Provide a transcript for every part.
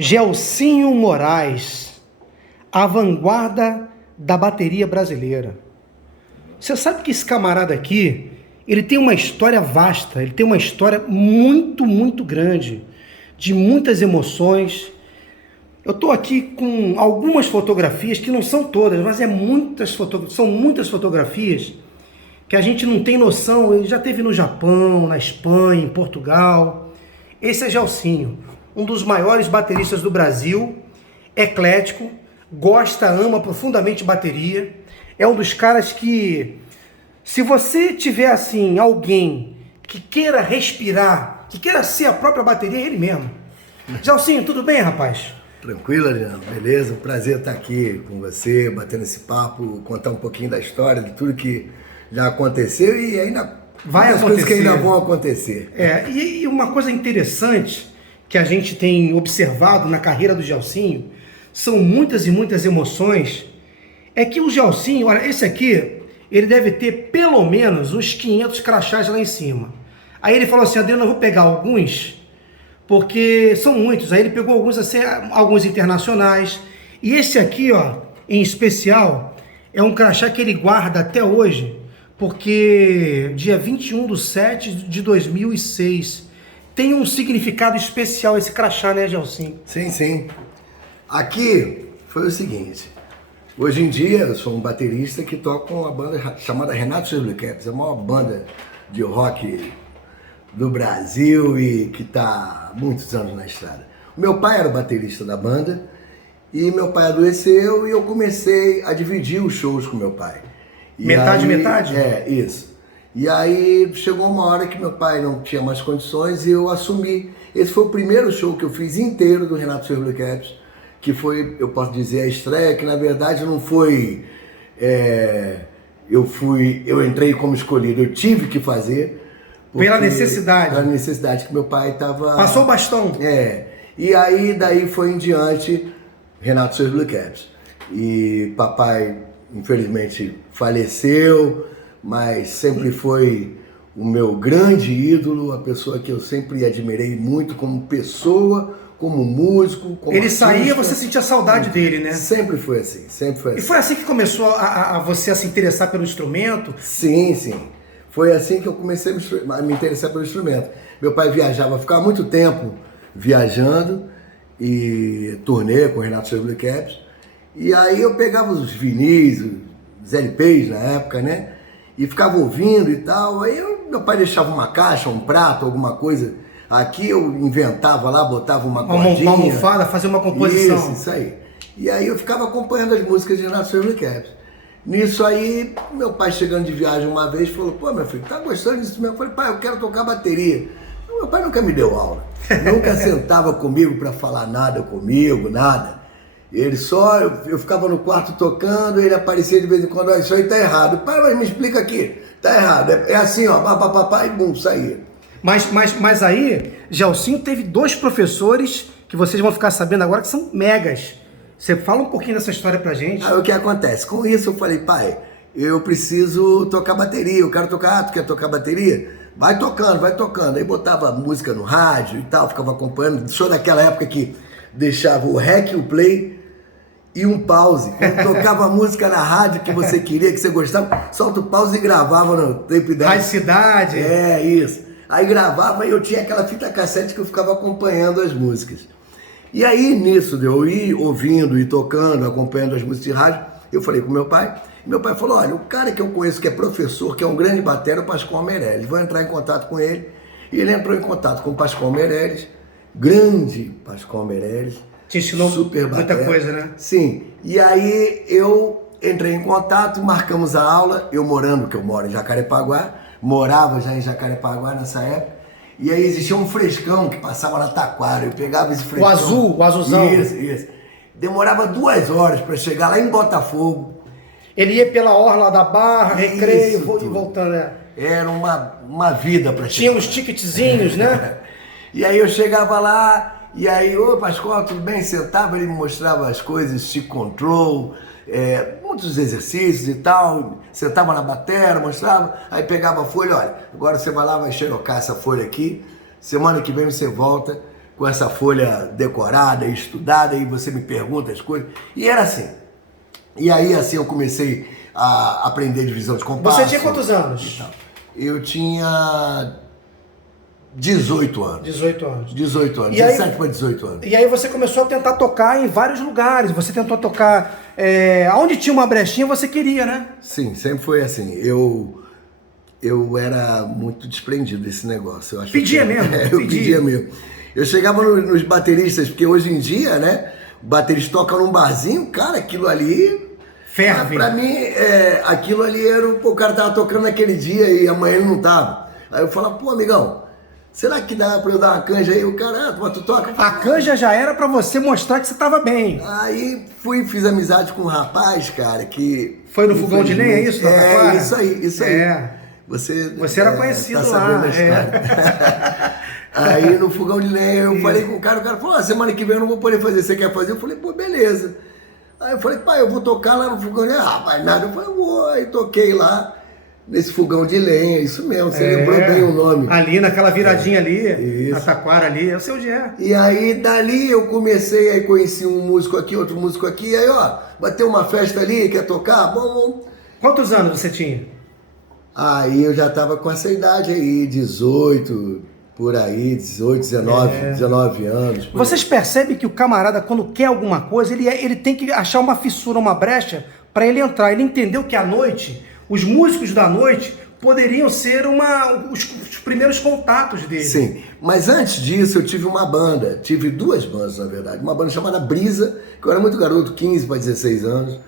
Gelsinho Moraes, a vanguarda da bateria brasileira. Você sabe que esse camarada aqui, ele tem uma história vasta, ele tem uma história muito grande, de muitas emoções. Eu estou aqui com algumas fotografias, que não são todas, mas são muitas fotografias que a gente não tem noção. Ele já esteve no Japão, na Espanha, em Portugal. Esse é Gelsinho, um dos maiores bateristas do Brasil, eclético, ama profundamente bateria. É um dos caras que, se você tiver assim, alguém que queira respirar, que queira ser a própria bateria, é ele mesmo. Gelsinho, tudo bem, rapaz? Tranquilo, Adriano, beleza? Um prazer estar aqui com você, batendo esse papo, contar um pouquinho da história, de tudo que já aconteceu e ainda vai acontecer. Coisas que ainda vão acontecer. E uma coisa interessante que a gente tem observado na carreira do Gelsinho, são muitas e muitas emoções, é que o Gelsinho, olha, esse aqui, ele deve ter pelo menos uns 500 crachás lá em cima. Aí ele falou assim: Adriano, eu vou pegar alguns, porque são muitos. Aí ele pegou alguns, assim, alguns internacionais. E esse aqui, ó, em especial, é um crachá que ele guarda até hoje, porque dia 21/7/2006 tem um significado especial esse crachá, né, Gelsinho? Sim. Aqui foi o seguinte: hoje em dia eu sou um baterista que toca com uma banda chamada Renato Blue Caps, é a maior banda de rock do Brasil e que está há muitos anos na estrada. O meu pai era o baterista da banda e meu pai adoeceu e eu comecei a dividir os shows com meu pai. Metade? É, isso. E aí chegou uma hora que meu pai não tinha mais condições e eu assumi. Esse foi o primeiro show que eu fiz inteiro do Renato Blue Caps, que foi, eu posso dizer, a estreia, que na verdade não foi... Eu entrei como escolhido, eu tive que fazer. Pela necessidade. Pela necessidade, que meu pai estava... Passou o bastão. E aí, daí foi em diante, Renato Blue Caps. E papai, infelizmente, faleceu, mas sempre foi o meu grande ídolo, a pessoa que eu sempre admirei muito como pessoa, como músico, como Ele artista. saía, você sentia saudade dele, né? Sempre foi assim. E foi assim que começou a você a se interessar pelo instrumento? Sim. Foi assim que eu comecei a me interessar pelo instrumento. Meu pai viajava, ficava muito tempo viajando e turnê com o Renato Blue Caps. E aí eu pegava os vinis, os LPs na época, né? E ficava ouvindo e tal. Aí meu pai deixava uma caixa, um prato, alguma coisa. Aqui eu inventava lá, botava uma cordinha. Uma almofada, fazia uma composição. Isso aí. E aí eu ficava acompanhando as músicas de Renato Blue Caps. Nisso aí, meu pai chegando de viagem uma vez, falou: pô, meu filho, tá gostando disso mesmo? Eu falei: pai, eu quero tocar bateria. Meu pai nunca me deu aula. Nunca sentava comigo para falar nada comigo, nada. Ele só, eu ficava no quarto tocando, ele aparecia de vez em quando: isso aí tá errado. Pai, mas me explica aqui. Tá errado. É assim, ó, papapá, e bum, saía. Mas aí, Gelsinho teve 2 professores que vocês vão ficar sabendo agora que são megas. Você fala um pouquinho dessa história pra gente. Aí o que acontece? Com isso eu falei: pai, eu preciso tocar bateria, eu quero tocar. Tu quer tocar bateria? Vai tocando. Aí botava música no rádio e tal, ficava acompanhando. Sou daquela época que deixava o rec, o play e um pause. Quando tocava a música na rádio que você queria, que você gostava, solta o pause e gravava no tape dela. Rádio Cidade. É, isso. Aí gravava e eu tinha aquela fita cassete que eu ficava acompanhando as músicas. E aí, nisso de eu ir ouvindo e tocando, acompanhando as músicas de rádio, eu falei com meu pai. Meu pai falou: olha, o cara que eu conheço que é professor, que é um grande batera, é o Pascoal Meirelles. Vou entrar em contato com ele. E ele entrou em contato com o Pascoal Meirelles, grande Pascoal Meirelles. Te ensinou super muita coisa, né? Sim. E aí eu entrei em contato, marcamos a aula, eu morando, que eu moro em Jacarepaguá, morava já em Jacarepaguá nessa época. E aí existia um frescão que passava na Taquara, eu pegava esse frescão. O azulzão. Isso. Demorava 2 horas para chegar lá em Botafogo. Ele ia pela orla da Barra, Recreio, e voltando, né? Era uma vida para chegar. Tinha uns ticketzinhos, né? E aí eu chegava lá, e aí: ô Pascoal, tudo bem? Sentava, ele me mostrava as coisas, stick control, muitos exercícios e tal. Sentava na bateria, mostrava, aí pegava a folha: olha, agora você vai lá, vai xerocar essa folha aqui, semana que vem você volta com essa folha decorada e estudada, e você me pergunta as coisas. E era assim. E aí, assim, eu comecei a aprender divisão de compasso. Você tinha quantos anos? Eu tinha 18 anos. 18 anos. 18 anos, E 17 para 18 anos. E aí você começou a tentar tocar em vários lugares. Você tentou tocar... onde tinha uma brechinha, você queria, né? Sim, sempre foi assim. Eu era muito desprendido desse negócio. Eu acho Pedia que, mesmo? eu pedia mesmo. Eu chegava nos bateristas, porque hoje em dia, né? O baterista toca num barzinho, cara, aquilo ali... Ferve. Pra mim, aquilo ali era... o cara tava tocando naquele dia e amanhã ele não tava. Aí eu falava, pô, amigão, será que dá pra eu dar uma canja aí? O cara, mas tu toca? A canja já era pra você mostrar que você tava bem. Aí fiz amizade com um rapaz, cara, que... Foi no fogão de lenha, é isso? Isso aí, isso aí. Você era conhecido tá lá. Sabendo a história. Aí no fogão de lenha eu falei com o cara falou, semana que vem eu não vou poder fazer, você quer fazer? Eu falei, pô, beleza. Aí eu falei, pai, eu vou tocar lá no fogão de lenha. Rapaz, nada. Eu falei, vou. Aí toquei lá nesse fogão de lenha, isso mesmo, você lembrou bem o nome. Ali, naquela viradinha ali, na taquara ali, é o seu Gé. E aí, dali eu comecei, aí conheci um músico aqui, outro músico aqui, aí ó, vai ter uma festa ali, quer tocar? Bom. Quantos anos você tinha? Aí eu já tava com essa idade aí, 18, por aí, 18, 19 anos. Vocês percebem que o camarada, quando quer alguma coisa, ele tem que achar uma fissura, uma brecha, para ele entrar. Ele entendeu que à noite, os músicos da noite poderiam ser os primeiros contatos dele. Sim, mas antes disso eu tive uma banda, tive duas bandas na verdade, uma banda chamada Brisa, que eu era muito garoto, 15 para 16 anos,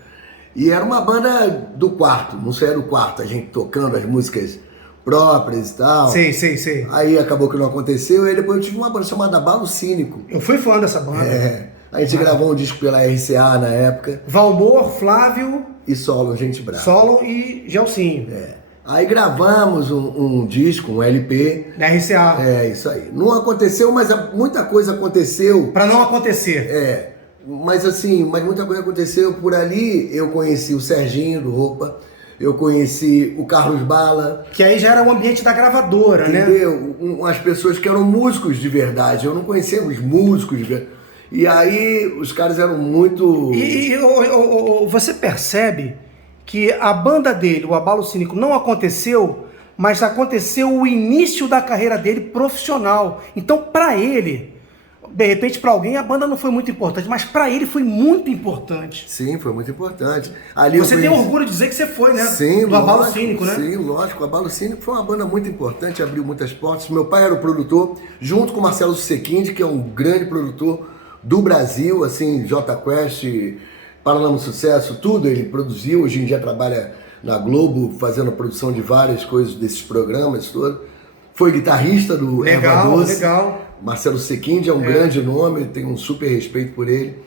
e era uma banda do quarto, não sei, era do quarto, a gente tocando as músicas próprias e tal. Sei. Aí acabou que não aconteceu, e aí depois eu tive uma banda chamada Abalo Cínico. Eu fui fã dessa banda. A gente gravou um disco pela RCA na época. Valmor, Flávio... E Solon, gente brava. Solon e Gelsinho. Aí gravamos um disco, um LP. Da RCA. Isso aí. Não aconteceu, mas muita coisa aconteceu. Pra não acontecer. Mas assim, muita coisa aconteceu por ali. Eu conheci o Serginho do Roupa. Eu conheci o Carlos Bala. Que aí já era o ambiente da gravadora, entendeu? As pessoas que eram músicos de verdade. Eu não conhecia os músicos de verdade. E aí os caras eram muito... E você percebe que a banda dele, o Abalo Cínico, não aconteceu, mas aconteceu o início da carreira dele profissional. Então, para ele, de repente para alguém a banda não foi muito importante, mas para ele foi muito importante. Sim, foi muito importante. Ali você tem orgulho de dizer que você foi, né? Sim, do Abalo Cínico, né? Sim, lógico. O Abalo Cínico foi uma banda muito importante, abriu muitas portas. Meu pai era o produtor, junto com o Marcelo Susequinde, que é um grande produtor do Brasil, assim, J Quest, Paralama Sucesso, tudo ele produziu. Hoje em dia trabalha na Globo, fazendo a produção de várias coisas desses programas todos. Foi guitarrista do Erva Doce. Legal. Marcelo Susequinde é um grande nome, tenho um super respeito por ele.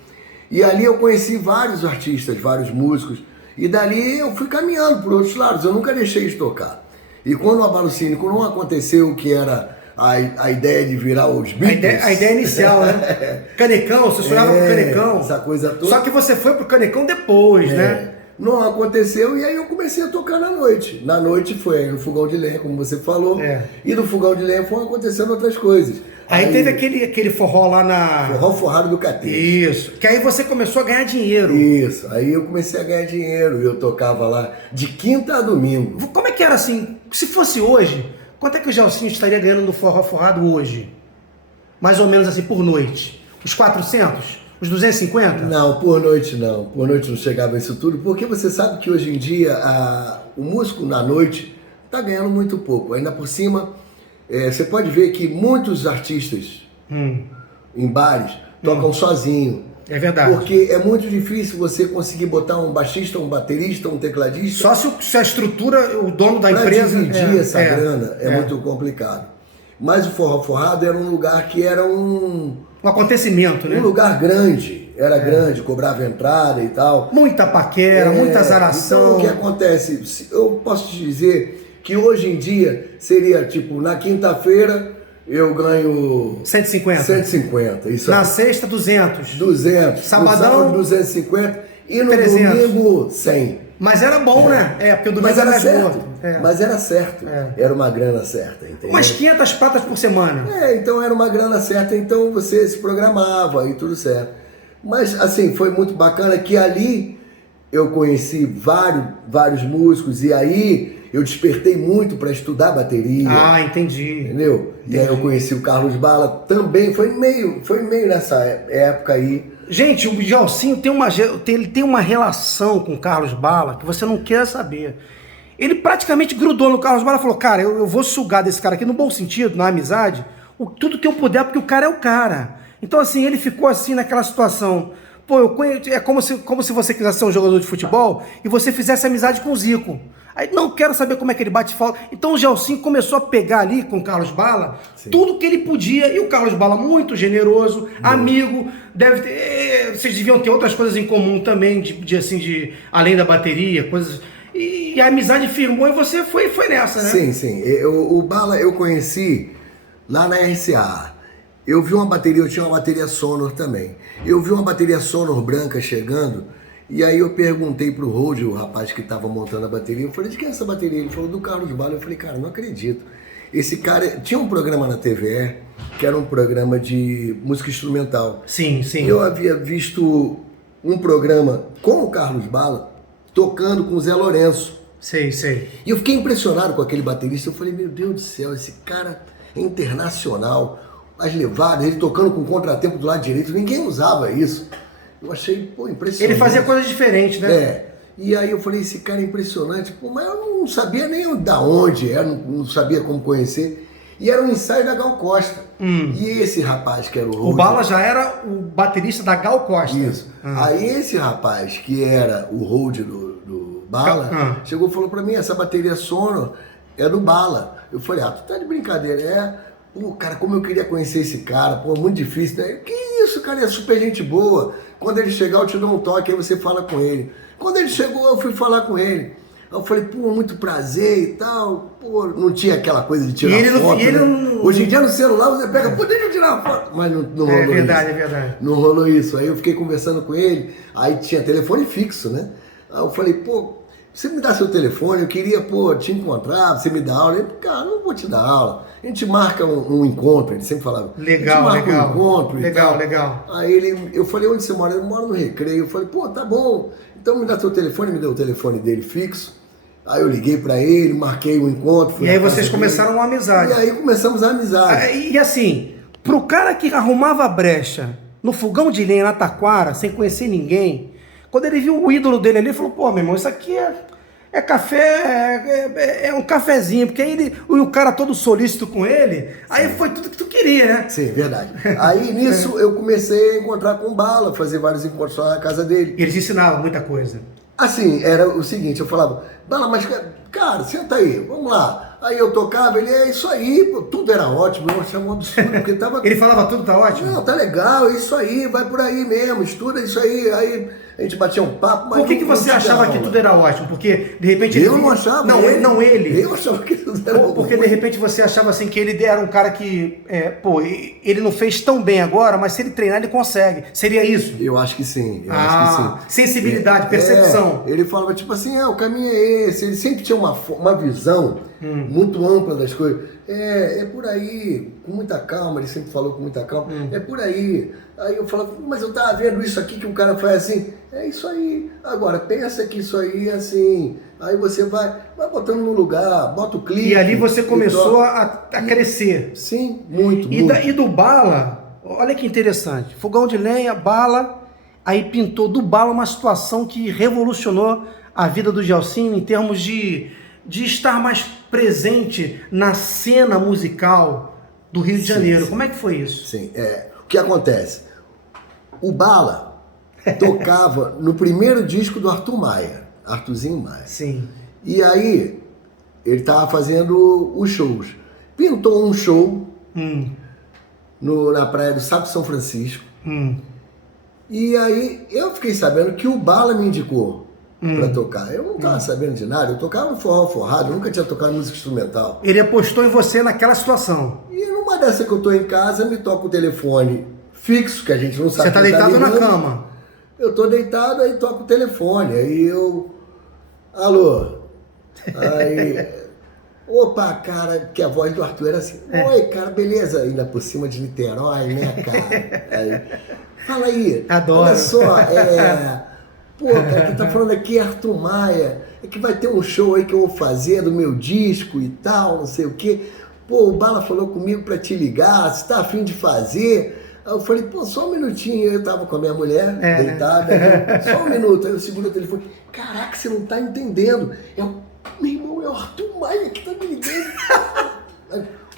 E ali eu conheci vários artistas, vários músicos. E dali eu fui caminhando por outros lados, eu nunca deixei de tocar. E quando o Abalo Cínico não aconteceu o que era a ideia de virar os Beatles... A ideia inicial, né? Canecão, você sonhava com Canecão. Essa coisa toda. Só que você foi pro Canecão depois, né? Não aconteceu, e aí eu comecei a tocar na noite. Na noite foi no fogão de lenha, como você falou. E no fogão de lenha foram acontecendo outras coisas. Aí teve aquele forró lá na... Forró Forrado do Catete. Isso. Que aí você começou a ganhar dinheiro. Isso. Aí eu comecei a ganhar dinheiro. Eu tocava lá de quinta a domingo. Como é que era assim? Se fosse hoje, quanto é que o Gelsinho estaria ganhando no Forró Forrado hoje? Mais ou menos assim, por noite. Os 400? Os 250? Não, por noite não. Por noite não chegava isso tudo. Porque você sabe que hoje em dia o músico na noite está ganhando muito pouco. Ainda por cima, você pode ver que muitos artistas em bares tocam sozinho. É verdade. Porque é muito difícil você conseguir botar um baixista, um baterista, um tecladista. Só se a estrutura, o dono da empresa... dividir essa grana é muito complicado. Mas o Forró Forrado era um lugar que era um acontecimento, né? Um lugar grande, era grande, cobrava entrada e tal. Muita paquera, muita azaração. Então o que acontece? Eu posso te dizer que hoje em dia seria tipo, na quinta-feira eu ganho 150. 150, isso na aí. sexta, 200. 200. Sabadão, no sábado, 250. E no 300. domingo, 100. Mas era bom, né? Porque o domingo Mas era mais certo. morto. Mas era certo. Era uma grana certa, entendeu? Umas 500 pratas por semana. Então era uma grana certa, então você se programava e tudo certo. Mas, assim, foi muito bacana que ali eu conheci vários músicos e aí eu despertei muito para estudar bateria. Ah, entendi. Entendeu? E aí eu conheci o Carlos Bala também, foi meio nessa época aí. Gente, o Gelsinho tem uma relação com o Carlos Bala que você não quer saber. Ele praticamente grudou no Carlos Bala e falou, cara, eu vou sugar desse cara aqui no bom sentido, na amizade, tudo que eu puder, porque o cara é o cara. Então, assim, ele ficou assim naquela situação. Pô, é como se você quisesse ser um jogador de futebol e você fizesse amizade com o Zico. Aí, não quero saber como é que ele bate falta. Então o Gelsinho começou a pegar ali com o Carlos Bala tudo que ele podia. E o Carlos Bala, muito generoso, amigo, vocês deviam ter outras coisas em comum também, além da bateria, coisas. E a amizade firmou e você foi nessa, né? Sim. O Bala eu conheci lá na RCA. Eu vi uma bateria, eu tinha uma bateria Sonor também. Eu vi uma bateria Sonor branca chegando. E aí eu perguntei pro Rode, o rapaz que estava montando a bateria, eu falei, de quem é essa bateria? Ele falou, do Carlos Bala. Eu falei, cara, não acredito. Esse cara, tinha um programa na TVE, que era um programa de música instrumental. Sim. Eu havia visto um programa com o Carlos Bala, tocando com o Zé Lourenço. Sei. E eu fiquei impressionado com aquele baterista, eu falei, meu Deus do céu, esse cara é internacional. As levadas, ele tocando com contratempo do lado direito, ninguém usava isso. Eu achei, impressionante. Ele fazia coisas diferentes, né? E aí eu falei, esse cara é impressionante. Mas eu não sabia nem da onde era, não sabia como conhecer. E era um ensaio da Gal Costa. E esse rapaz que era o Rode... O Bala já era o baterista da Gal Costa. Isso. Aí esse rapaz que era o Rode do Bala, chegou e falou pra mim, essa bateria Sonor é do Bala. Eu falei, tu tá de brincadeira, Pô, cara, como eu queria conhecer esse cara, muito difícil, né? Que isso, cara, é super gente boa. Quando ele chegar, eu te dou um toque, aí você fala com ele. Quando ele chegou, eu fui falar com ele. Eu falei, muito prazer e tal. Não tinha aquela coisa de tirar foto, né? Hoje em dia no celular você pega, deixa eu tirar uma foto. Mas não rolou isso. É verdade. Não rolou isso. Aí eu fiquei conversando com ele, aí tinha telefone fixo, né? Aí eu falei, você me dá seu telefone, eu queria, te encontrar, você me dá aula. Ele, cara, não vou te dar aula. A gente marca um encontro, ele sempre falava. Legal. Um encontro Legal. Aí eu falei, onde você mora? Eu moro no Recreio. Eu falei, tá bom. Então me dá seu telefone, me deu o telefone dele fixo. Aí eu liguei pra ele, marquei um encontro. E aí vocês começaram uma amizade. E aí começamos a amizade. E assim, pro cara que arrumava brecha no fogão de lenha na Taquara, sem conhecer ninguém, quando ele viu o ídolo dele ali, ele falou, meu irmão, isso aqui é café, é um cafezinho, porque aí o cara todo solícito com ele, aí foi tudo que tu queria, né? Sim, verdade. Aí nisso eu comecei a encontrar com o Bala, fazer vários encontros lá na casa dele. Eles ensinavam muita coisa. Assim, era o seguinte, eu falava, Bala, mas cara, senta aí, vamos lá. Aí eu tocava, ele, é isso aí, tudo era ótimo, eu achava um absurdo, porque tava... Ele falava tudo, tá ótimo? Não, tá legal, é isso aí, vai por aí mesmo, estuda isso aí a gente batia um papo, mas... Por que você achava que tudo era ótimo? Porque, de repente... Eu não achava. Não, ele. Eu achava que tudo era ótimo. Porque, de repente, você achava assim que ele era um cara que, ele não fez tão bem agora, mas se ele treinar, ele consegue. Seria isso? Eu acho que sim, sensibilidade, percepção. Ele falava tipo assim, o caminho é esse, ele sempre tinha uma visão muito ampla das coisas. É por aí, com muita calma, ele sempre falou com muita calma, é por aí. Aí eu falava, mas eu tava vendo isso aqui que o cara faz assim, é isso aí. Agora, pensa que isso aí é assim, aí você vai botando no lugar, bota o clipe. E ali você começou a crescer. Sim, muito. E do Bala, olha que interessante, fogão de lenha, Bala, aí pintou do Bala uma situação que revolucionou a vida do Gelsinho em termos de estar mais presente na cena musical do Rio de Janeiro. Como é que foi isso? Sim, o que acontece? O Bala tocava no primeiro disco do Arthurzinho Maia. Sim. E aí, ele estava fazendo os shows. Pintou um show na praia do Sapo São Francisco. E aí, eu fiquei sabendo que o Bala me indicou pra tocar. Eu não tava sabendo de nada, eu tocava forró forrado, eu nunca tinha tocado música instrumental. Ele apostou em você naquela situação. E numa dessa que eu tô em casa, me toca o telefone fixo, que a gente não sabe. Você tá deitado na cama. Eu tô deitado, aí toca o telefone, aí eu alô. Aí, opa, cara, que a voz do Arthur era assim, oi, cara, beleza? Ainda por cima de Niterói, né, cara? Aí, fala aí, Adoro. olha só, pô, cara, quem tá falando aqui é Arthur Maia, é que vai ter um show aí que eu vou fazer do meu disco e tal, não sei o quê. Pô, o Bala falou comigo pra te ligar, você tá afim de fazer? Aí eu falei, pô, só um minutinho, eu tava com a minha mulher, deitada, só um minuto, aí eu seguro o telefone, caraca, você não tá entendendo, meu irmão, é o Arthur Maia que tá me ligando.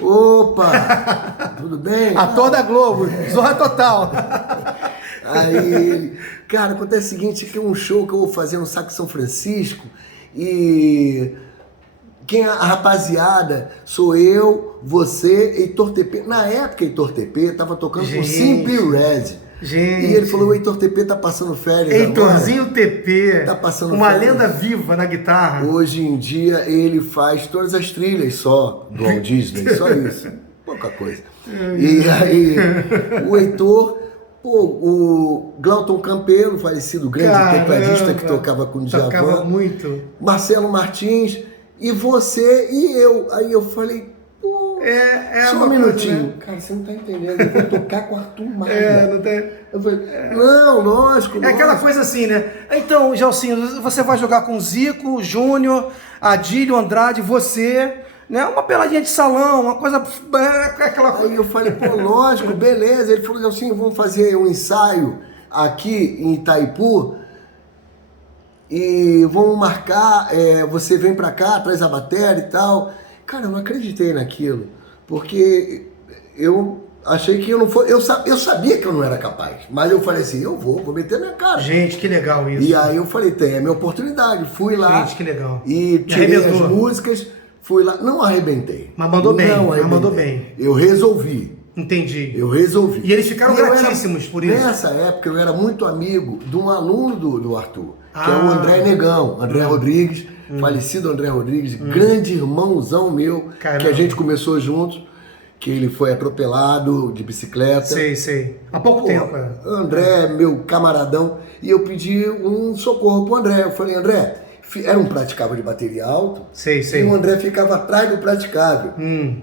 Opa, tudo bem? Ator da Globo, Zorra Total. Aí, cara, acontece o seguinte, que é um show que eu vou fazer no Saco São Francisco e a rapaziada sou eu, você, Heitor TP. Na época, Heitor TP tava tocando com Simple Red. Gente. E ele falou, o Heitor TP tá passando férias Heitorzinho agora. TP. Tá passando uma férias. lenda viva na guitarra. Hoje em dia ele faz todas as trilhas só do Walt Disney, só isso. Pouca coisa. E aí, o Heitor, pô, o Glauton Campelo, falecido grande tecladista que tocava com o Djavan. Tocava muito. Marcelo Martins, e você e eu. Aí eu falei, pô, só um minutinho. Coisa, né? Cara, você não tá entendendo, eu vou tocar com o Arthur Maia. Não tem... Eu falei, não, lógico. É aquela coisa assim, né? Então, Gelsinho, você vai jogar com o Zico, o Júnior, Adílio, Andrade, você, né? Uma peladinha de salão, uma coisa... aquela coisa. Aí eu falei, pô, lógico, beleza. Ele falou assim, vamos fazer um ensaio aqui em Itaipu e vamos marcar, você vem pra cá, traz a bateria e tal. Cara, eu não acreditei naquilo, porque eu achei que eu não fosse... Eu sabia que eu não era capaz, mas eu falei assim, eu vou meter minha cara. Gente, que legal isso. E aí eu falei, tem a minha oportunidade. Fui lá. Gente, que legal. E tirei as músicas, fui lá. Não arrebentei. Mas mandou bem, mas mandou bem. Eu resolvi. Entendi. Eu resolvi. E eles ficaram gratíssimos por isso. Nessa época eu era muito amigo de um aluno do Arthur, que é o André Negão, André Rodrigues, falecido André Rodrigues, grande irmãozão meu, Caramba. que a gente começou juntos, que ele foi atropelado de bicicleta. Sei. Há pouco tempo. André, meu camaradão, e eu pedi um socorro pro André. Eu falei, André, era um praticável de bateria alto, Sei. e o André ficava atrás do praticável.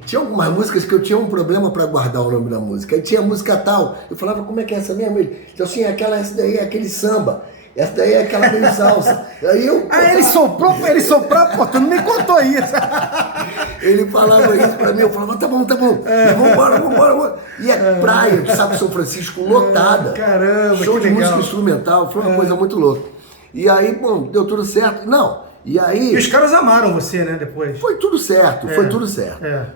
Tinha algumas músicas que eu tinha um problema para guardar o nome da música. Aí tinha música tal, eu falava, como é que é essa mesmo? Então assim, essa daí é aquele samba. Essa daí é aquela bem salsa. Aí eu... ele soprou, pô, tu não me contou isso. Ele falava isso pra mim, eu falava, tá bom, vambora. E a praia do Saco São Francisco lotada. Caramba, show que de legal. música instrumental, foi uma coisa muito louca. E aí, bom, deu tudo certo. E aí... E os caras amaram você, né, depois? Foi tudo certo.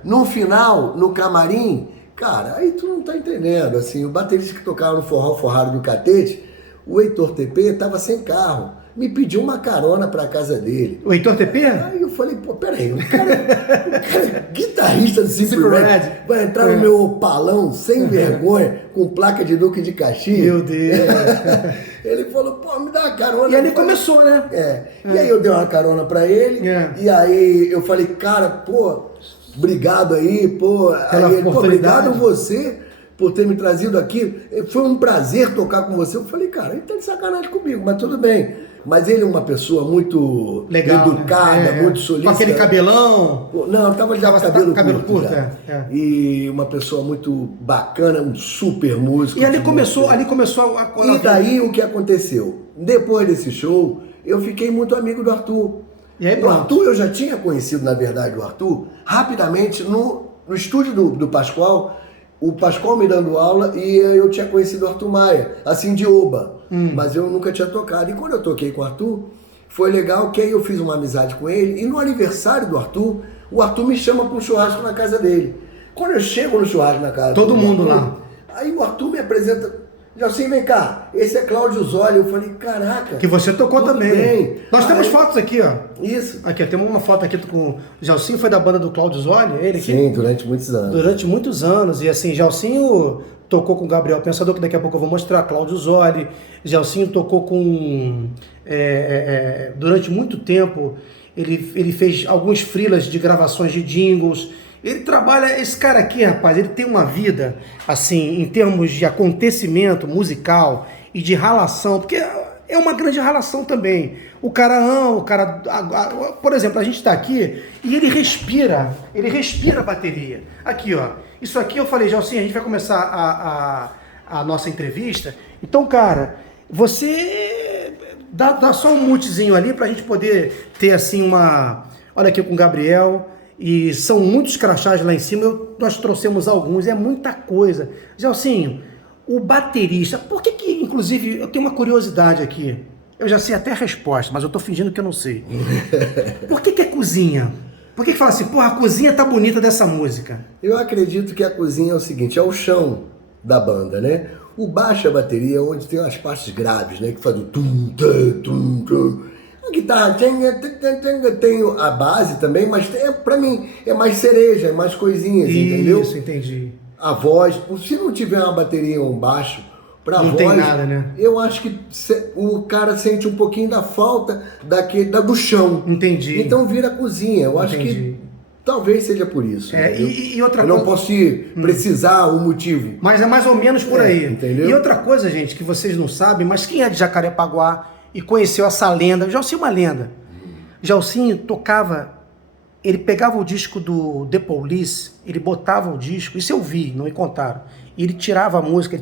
No final, no camarim, cara, aí tu não tá entendendo, assim, o baterista que tocava no forrado do Catete, o Heitor TP tava sem carro, me pediu uma carona pra casa dele. O Heitor TP? Aí eu falei, pô, peraí, o cara é guitarrista do Simple Red, vai entrar no meu opalão sem vergonha, com placa de Duque de Caxias. Meu Deus. Ele falou, pô, me dá uma carona. E ali começou, né? E aí eu dei uma carona pra ele, e aí eu falei, cara, pô, obrigado aí, pô. Aí ele, pô, obrigado você por ter me trazido aqui. Foi um prazer tocar com você. Eu falei, cara, ele tá de sacanagem comigo, mas tudo bem. Mas ele é uma pessoa muito legal, educada, né? Muito solícita. Com aquele cabelão? Não, tava já com cabelo curto. É. E uma pessoa muito bacana, um super músico. E ali começou a... E daí o que aconteceu? Depois desse show, eu fiquei muito amigo do Arthur. E aí, o Arthur, eu já tinha conhecido, na verdade, o Arthur, rapidamente no estúdio do Pascoal. O Pascoal me dando aula e eu tinha conhecido o Arthur Maia, assim de oba, mas eu nunca tinha tocado. E quando eu toquei com o Arthur, foi legal que aí eu fiz uma amizade com ele. E no aniversário do Arthur, o Arthur me chama para um churrasco na casa dele. Quando eu chego no churrasco na casa todo mundo Arthur, lá. Aí o Arthur me apresenta, Gelsinho, vem cá, esse é Cláudio Zoli. Eu falei, caraca. Que você tocou também. Bem. Nós temos fotos aqui, ó. Isso. Aqui, ó, temos uma foto aqui com o Gelsinho, foi da banda do Cláudio Zoli, ele aqui? Sim, durante muitos anos. Durante muitos anos. E assim, Gelsinho tocou com o Gabriel Pensador, que daqui a pouco eu vou mostrar, Cláudio Zoli. Gelsinho tocou com... durante muito tempo, ele fez alguns freelas de gravações de jingles. Ele trabalha, esse cara aqui, rapaz, ele tem uma vida, assim, em termos de acontecimento musical e de relação, porque é uma grande relação também. O cara ama, por exemplo, a gente está aqui e ele respira a bateria. Aqui, ó. Isso aqui eu falei, Gelsinho, a gente vai começar a nossa entrevista. Então, cara, você dá só um mutezinho ali pra gente poder ter assim uma... Olha aqui com o Gabriel, e são muitos crachás lá em cima, nós trouxemos alguns, é muita coisa. Gelsinho, o baterista, por que, inclusive, eu tenho uma curiosidade aqui, eu já sei até a resposta, mas eu tô fingindo que eu não sei. Por que é cozinha? Por que fala assim, porra, a cozinha tá bonita dessa música? Eu acredito que a cozinha é o seguinte, é o chão da banda, né? O baixo é a bateria, onde tem as partes graves, né? Que faz o tum, tum, tum, tum. A guitarra tem a base também, mas pra mim é mais cereja, é mais coisinhas, entendeu? Isso, entendi. A voz, se não tiver uma bateria ou um baixo, pra não voz, tem nada, né? Eu acho que o cara sente um pouquinho da falta do chão. Entendi. Então vira cozinha. Eu acho que talvez seja por isso. E outra eu coisa... não posso precisar o motivo. Mas é mais ou menos por aí. Entendeu? E outra coisa, gente, que vocês não sabem, mas quem é de Jacarepaguá e conheceu essa lenda, Gelsinho é uma lenda. Gelsinho tocava, ele pegava o disco do The Police, ele botava o disco, isso eu vi, não me contaram. E ele tirava a música,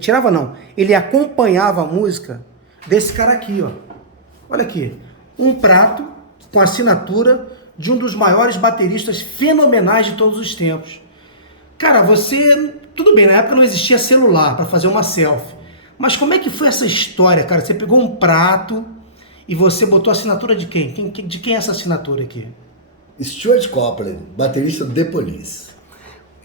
ele acompanhava a música desse cara aqui, ó. Olha aqui, um prato com assinatura de um dos maiores bateristas fenomenais de todos os tempos. Cara, tudo bem, na época não existia celular para fazer uma selfie, mas como é que foi essa história, cara? Você pegou um prato e você botou a assinatura de quem? De quem é essa assinatura aqui? Stuart Copeland, baterista do The Police.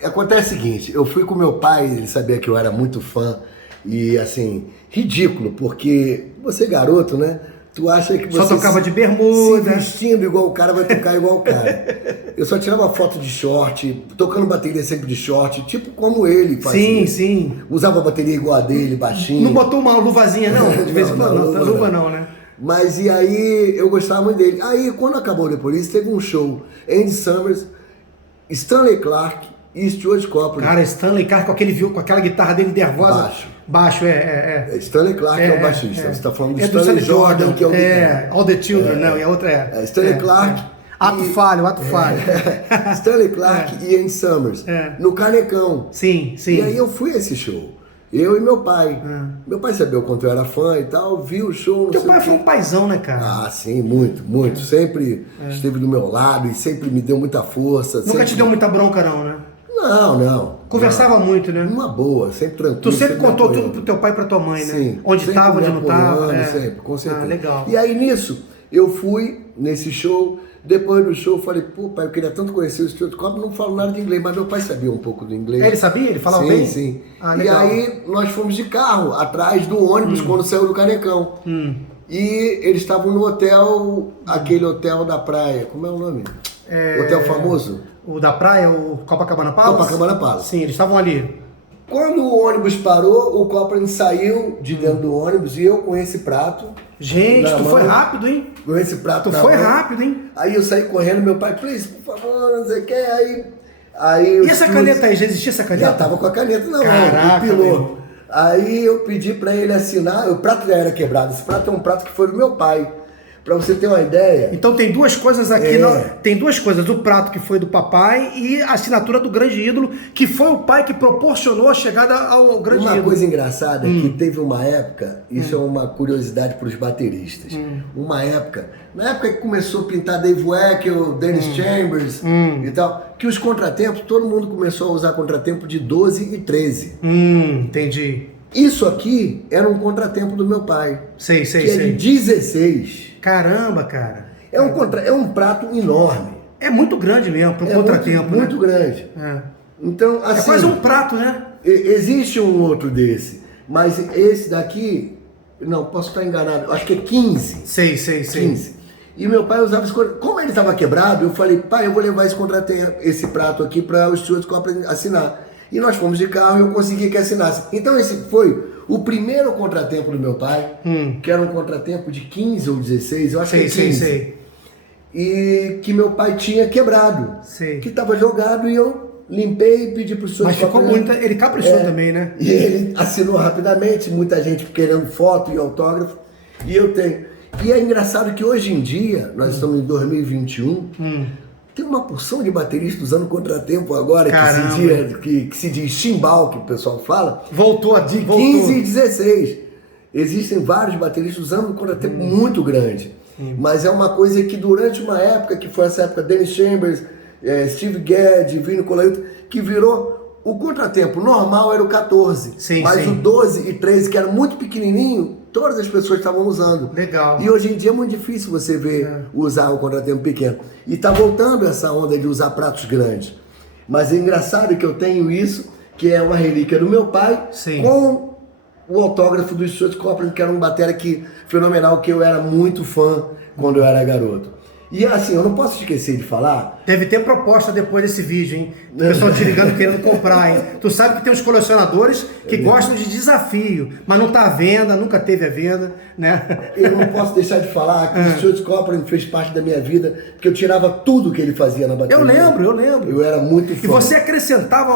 Acontece o seguinte, eu fui com meu pai, ele sabia que eu era muito fã, e assim, ridículo, porque você garoto, né? Tu acha que você só tocava de bermuda, se vestindo igual o cara, vai tocar igual o cara. Eu só tirava foto de short, tocando bateria sempre de short, tipo como ele fazia. Sim. Usava a bateria igual a dele, baixinho. Não botou uma luvazinha, não? De vez em quando, luva não, né? Mas e aí, eu gostava muito dele. Aí, quando acabou o The Police, teve um show, Andy Summers, Stanley Clarke e Stuart Copeland. Cara, Stanley Clarke com aquela guitarra dele nervosa. Baixo, Stanley Clarke é o baixista. Você está falando do Stanley Jordan, que é o guitarra. All the Children, não, e a outra é... Stanley Clarke. Ato falho. Stanley Clarke e Andy Summers. No Canecão. Sim. E aí eu fui a esse show. Eu e meu pai. Meu pai sabia o quanto eu era fã e tal, viu o show. Teu pai foi um paizão, né, cara? Ah, sim, muito. Sempre esteve do meu lado e sempre me deu muita força. Nunca te deu muita bronca, não, né? Não. Conversava muito, né? Uma boa, sempre tranquilo. Tu sempre contou tudo pro teu pai e pra tua mãe, né? Sim. Onde tava, onde não tava. Sempre, com certeza. Legal. E aí nisso, eu fui nesse show. Depois do show, eu falei, pô, pai, eu queria tanto conhecer o Stuart Copeland, não falo nada de inglês, mas meu pai sabia um pouco do inglês. Ele sabia? Ele falava bem? Sim. E aí nós fomos de carro, atrás do ônibus, quando saiu do Canecão. E eles estavam no hotel, aquele hotel da praia, como é o nome? Hotel famoso? O da praia, o Copacabana Palace? Copacabana Palace. Sim, eles estavam ali. Quando o ônibus parou, o Copeland saiu de dentro do ônibus e eu com esse prato. Gente, tu foi rápido, hein? Com esse prato. Tu foi rápido, hein? Aí eu saí correndo, meu pai, please, por favor, não sei o que. Aí e essa caneta aí? Já existia essa caneta? Já tava com a caneta na mão, Caraca, pilou. Aí eu pedi pra ele assinar, o prato já era quebrado. Esse prato é um prato que foi do meu pai. Pra você ter uma ideia. Então tem duas coisas aqui. Tem duas coisas. O prato que foi do papai e a assinatura do grande ídolo, que foi o pai que proporcionou a chegada ao grande ídolo. Uma coisa engraçada é que teve uma época, isso é uma curiosidade para os bateristas. Na época que começou a pintar Dave Weckl, Dennis Chambers e tal, que os contratempos, todo mundo começou a usar contratempo de 12 e 13. Entendi. Isso aqui era um contratempo do meu pai. Sei. Que é de 16. Caramba, cara. É um prato enorme. É muito grande mesmo, para um contratempo, muito grande. Então, assim, é quase um prato, né? Existe um outro desse, mas esse daqui, não, posso estar enganado, acho que é 15. Sei. 15. E meu pai usava esse contratempo. Como ele estava quebrado, eu falei, pai, eu vou levar esse prato aqui para o Stuart Copeland assinar. E nós fomos de carro e eu consegui que assinasse. Então esse foi o primeiro contratempo do meu pai, que era um contratempo de 15 ou 16, eu acho que é 15. Sei. E que meu pai tinha quebrado. Sei. Que estava jogado e eu limpei e pedi pro senhor. Mas ficou muito, ele caprichou também, né? E ele assinou rapidamente, muita gente querendo foto e autógrafo. E eu tenho. E é engraçado que hoje em dia, nós estamos em 2021, tem uma porção de bateristas usando contratempo agora, que se diz chimbal, que o pessoal fala. Voltou de 15 e 16. Existem vários bateristas usando um contratempo muito grande. Mas é uma coisa que durante uma época, que foi essa época, Dennis Chambers, Steve Gadd, Vini Colaiuta, que virou o contratempo normal era o 14. Mas o 12 e 13, que era muito pequenininho, todas as pessoas estavam usando. Legal. E hoje em dia é muito difícil você ver usar o contratempo pequeno. E tá voltando essa onda de usar pratos grandes. Mas é engraçado que eu tenho isso, que é uma relíquia do meu pai, com o autógrafo do Stuart Copeland, que era um batera fenomenal, que eu era muito fã quando eu era garoto. E assim, eu não posso esquecer de falar... Deve ter proposta depois desse vídeo, hein? O pessoal te ligando querendo comprar, hein? Tu sabe que tem uns colecionadores que gostam de desafio, mas não tá à venda, nunca teve à venda, né? Eu não posso deixar de falar que o Stuart Copeland fez parte da minha vida, porque eu tirava tudo que ele fazia na bateria. Eu lembro. Eu era muito fã. E você acrescentava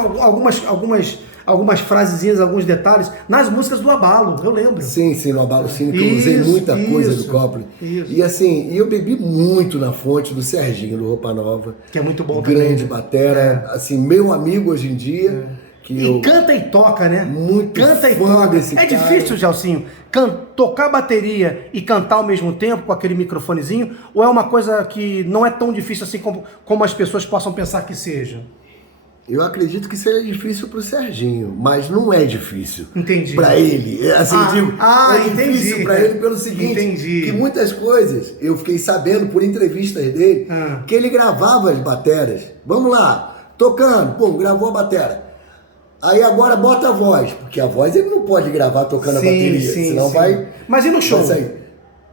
algumas frasezinhas, alguns detalhes nas músicas do Abalo, eu lembro. Sim, no Abalo Cine, que eu usei muita coisa do Copeland. E assim, eu bebi muito na fonte do Serginho, do Roupa Nova. Que é muito bom grande também. Batera, assim, meu amigo hoje em dia. E canta e toca, né? Muito canta e fã toca. desse É cara. difícil, Gelsinho, tocar bateria e cantar ao mesmo tempo com aquele microfonezinho? Ou é uma coisa que não é tão difícil assim como as pessoas possam pensar que seja? Eu acredito que seja difícil pro Serginho, mas não é difícil. Entendi. Pra ele. Assim, é difícil pra ele pelo seguinte, que muitas coisas, eu fiquei sabendo por entrevistas dele, que ele gravava as bateras. Vamos lá, tocando, pum, gravou a batera. Aí agora bota a voz, porque a voz ele não pode gravar tocando a bateria, senão vai... Mas e no show?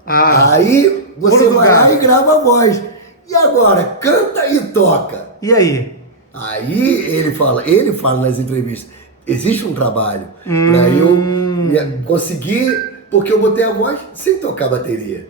Aí você vai lá e grava a voz. E agora, canta e toca. E aí? Aí ele fala nas entrevistas, existe um trabalho para eu conseguir, porque eu botei a voz sem tocar a bateria.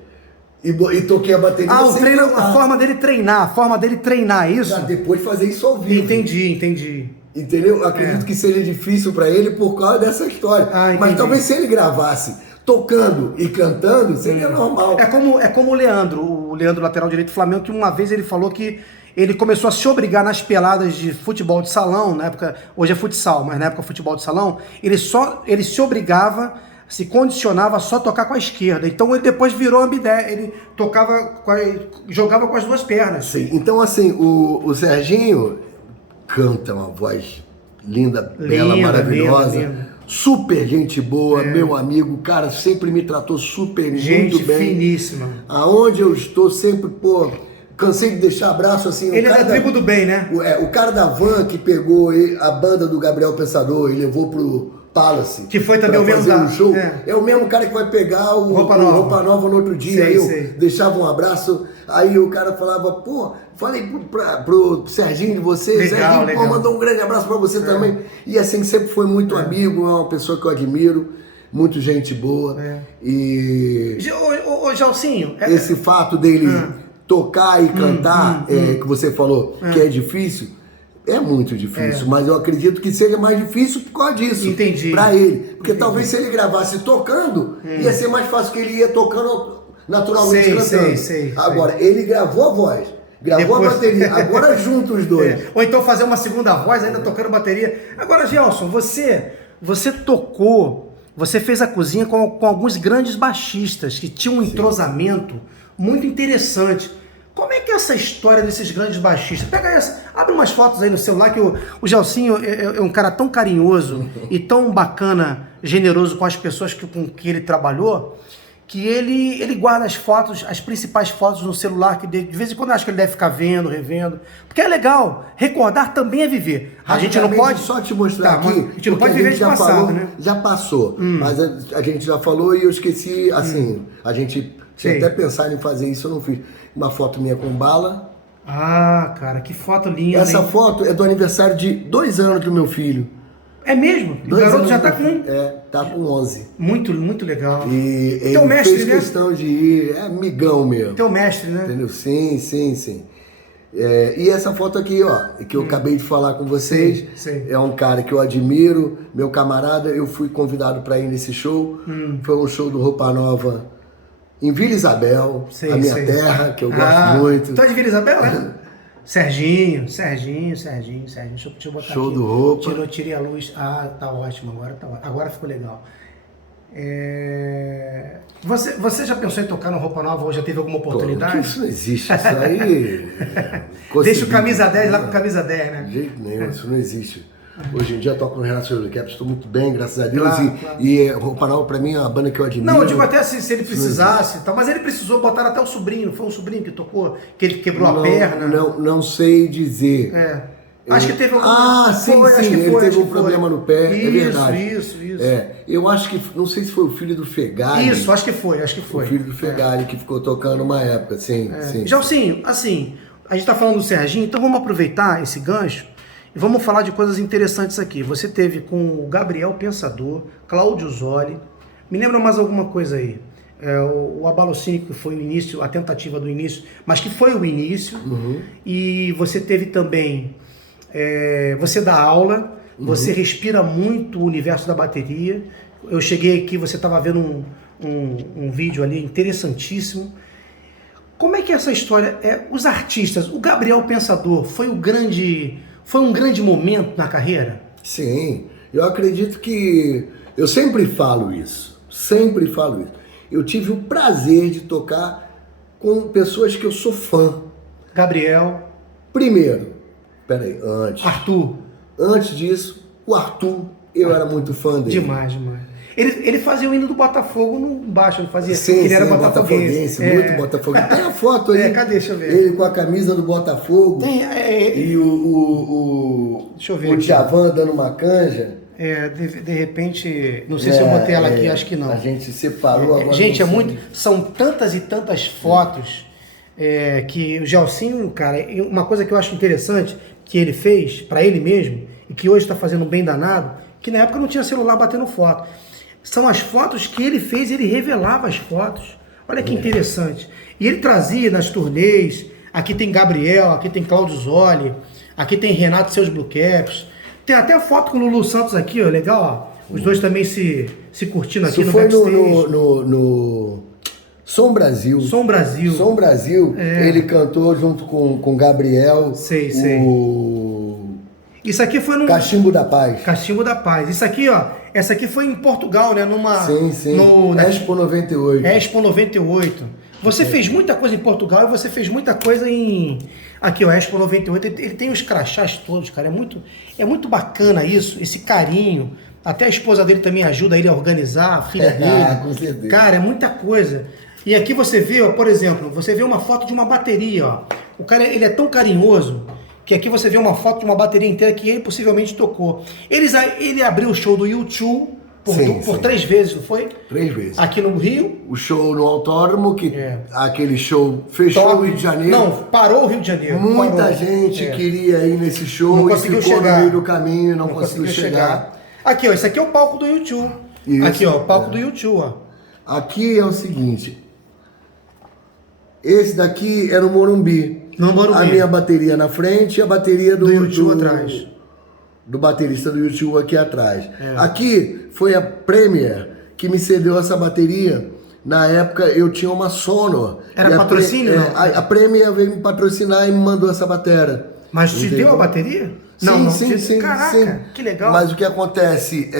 E toquei a bateria sem tocar. A forma dele treinar, isso? Pra depois fazer isso ao vivo. Entendi. Entendeu? Acredito que seja difícil para ele por causa dessa história. Mas talvez se ele gravasse tocando e cantando, seria normal. É como o Leandro lateral direito do Flamengo, que uma vez ele falou que ele começou a se obrigar nas peladas de futebol de salão, na época, hoje é futsal, mas na época futebol de salão, ele se obrigava, se condicionava a só tocar com a esquerda. Então ele depois virou ambidestro, ele jogava com as duas pernas. Sim. Então assim, o Serginho canta uma voz linda, bela, maravilhosa. Linda. Super gente boa, meu amigo, cara, sempre me tratou muito bem. Gente finíssima. Aonde eu estou sempre, cansei de deixar abraço assim. Ele é da tribo do bem, né? O cara da van que pegou a banda do Gabriel Pensador e levou pro Palace. Que foi também o mesmo um show. É o mesmo cara que vai pegar o Roupa Nova no outro dia. Aí eu deixava um abraço, aí o cara falava, falei pro Serginho de vocês, Serginho, mandou um grande abraço pra você também. E assim, sempre foi muito amigo, é uma pessoa que eu admiro, muito gente boa. E... Ô, Gelsinho... Esse fato dele tocar e cantar, que você falou que é difícil, é muito difícil, mas eu acredito que seja mais difícil por causa disso. Entendi. Pra ele. Porque talvez se ele gravasse tocando, ia ser mais fácil, que ele ia tocando naturalmente cantando. Agora, ele gravou a voz, gravou a bateria, agora junta os dois. Ou então fazer uma segunda voz ainda tocando bateria. Agora, Gelson, você tocou, você fez a cozinha com alguns grandes baixistas que tinham um entrosamento muito interessante. Como é que é essa história desses grandes baixistas? Pega essa, abre umas fotos aí no celular, que o Gelsinho é um cara tão carinhoso e tão bacana, generoso com as pessoas com que ele trabalhou, que ele guarda as fotos, as principais fotos no celular, que de vez em quando eu acho que ele deve ficar vendo, revendo, porque é legal, recordar também é viver. A gente não pode... Só te mostrar aqui, a gente não pode viver de passado, né? Já passou, mas a gente já falou e eu esqueci, assim, a gente tinha até pensado em fazer isso, eu não fiz. Uma foto minha com bala. Ah, cara, que foto linda. Essa foto é do aniversário de 2 anos do meu filho. É mesmo? O garoto já tá com... tá com 11. Muito legal. E ele fez questão de ir, é amigão mesmo. Teu mestre, né? Entendeu? Sim. E essa foto aqui, que eu acabei de falar com vocês, é um cara que eu admiro, meu camarada, eu fui convidado para ir nesse show. Foi um show do Roupa Nova em Vila Isabel, a minha terra, que eu gosto muito. Tu é de Vila Isabel, né? Serginho. Deixa eu botar Show aqui. do Roupa. Tirei a luz. Tá ótimo, agora ficou legal. Você já pensou em tocar no Roupa Nova ou já teve alguma oportunidade? Pô, isso não existe, isso aí... Deixa o camisa 10 lá com camisa 10, né? De jeito nenhum, isso não existe. Hoje em dia eu toco no Renato Silva Caps, estou muito bem, graças a Deus. Claro. E Roupa Nova pra mim é uma banda que eu admiro. Não, eu digo até se ele precisasse, tá? Mas ele precisou botar até o sobrinho, foi um sobrinho que tocou, que ele quebrou a perna. Não sei dizer. Acho que teve sim, ele teve um problema no pé, é verdade. Isso. Eu acho que, não sei se foi o filho do Fegali. Isso, acho que foi. O filho do Fegali que ficou tocando uma época, sim. Gelsinho, assim, a gente tá falando do Serginho, então vamos aproveitar esse gancho e vamos falar de coisas interessantes aqui. Você teve com o Gabriel Pensador, Cláudio Zoli, me lembra mais alguma coisa aí? O Abalo Cínico, que foi o início, a tentativa do início, mas que foi o início. E você teve também... você dá aula, você respira muito o universo da bateria. Eu cheguei aqui, você estava vendo um vídeo ali interessantíssimo. Como é que é essa história? Os artistas, o Gabriel Pensador foi um grande momento na carreira? Sim, eu acredito que... Eu sempre falo isso. Eu tive o prazer de tocar com pessoas que eu sou fã. Gabriel. Primeiro, peraí, Arthur. Antes disso, o Arthur, eu era muito fã dele. Demais. Ele fazia o hino do Botafogo no baixo, não fazia? Sim, ele era botafoguense. Muito botafoguense. Tem a foto aí. Cadê? Deixa eu ver. Ele com a camisa do Botafogo. E Deixa eu ver. O Djavan dando uma canja. De repente, não sei se eu botei ela aqui, acho que não. A gente separou agora. Gente, são tantas e tantas fotos que o Gelsinho, cara, uma coisa que eu acho interessante que ele fez para ele mesmo e que hoje está fazendo um bem danado, que na época não tinha celular batendo foto. São as fotos que ele fez, ele revelava as fotos. Olha que interessante. E ele trazia nas turnês, aqui tem Gabriel, aqui tem Cláudio Zoli, aqui tem Renato e seus Blue Caps. Tem até a foto com o Lulu Santos aqui, ó, legal, ó. Os dois também se curtindo aqui no backstage. Isso foi no Som Brasil. Som Brasil. Ele cantou junto com Gabriel. Sei. Isso aqui foi no... Cachimbo da Paz. Isso aqui, ó, essa aqui foi em Portugal, né? Sim. Expo 98. Expo 98. Você fez muita coisa em Portugal e você fez muita coisa em... Aqui, ó, Expo 98. Ele tem os crachás todos, cara. É muito bacana isso, esse carinho. Até a esposa dele também ajuda ele a organizar, a filha dele. Com certeza. Cara, é muita coisa. E aqui você vê, ó, por exemplo, você vê uma foto de uma bateria, ó. O cara, ele é tão carinhoso que aqui você vê uma foto de uma bateria inteira que ele possivelmente tocou. Ele abriu o show do U2 por 3 vezes, não foi? 3 vezes. Aqui no Rio. O show no Autódromo, aquele show fechou o Rio de Janeiro. Não, parou o Rio de Janeiro. Muita gente queria ir nesse show e ficou no meio do caminho, não conseguiu chegar. Aqui, ó, esse aqui é o palco do U2. Aqui, ó, o palco do U2, ó. Aqui é o seguinte, esse daqui era o Morumbi. No Morumbi. A minha bateria na frente e a bateria do U2 atrás. Do baterista do U2 aqui atrás. Aqui foi a Premier que me cedeu essa bateria. Na época eu tinha uma Sonor. Era patrocínio? A Premier veio me patrocinar e me mandou essa bateria. Mas te deu a bateria? Sim. Caraca, que legal. Mas o que acontece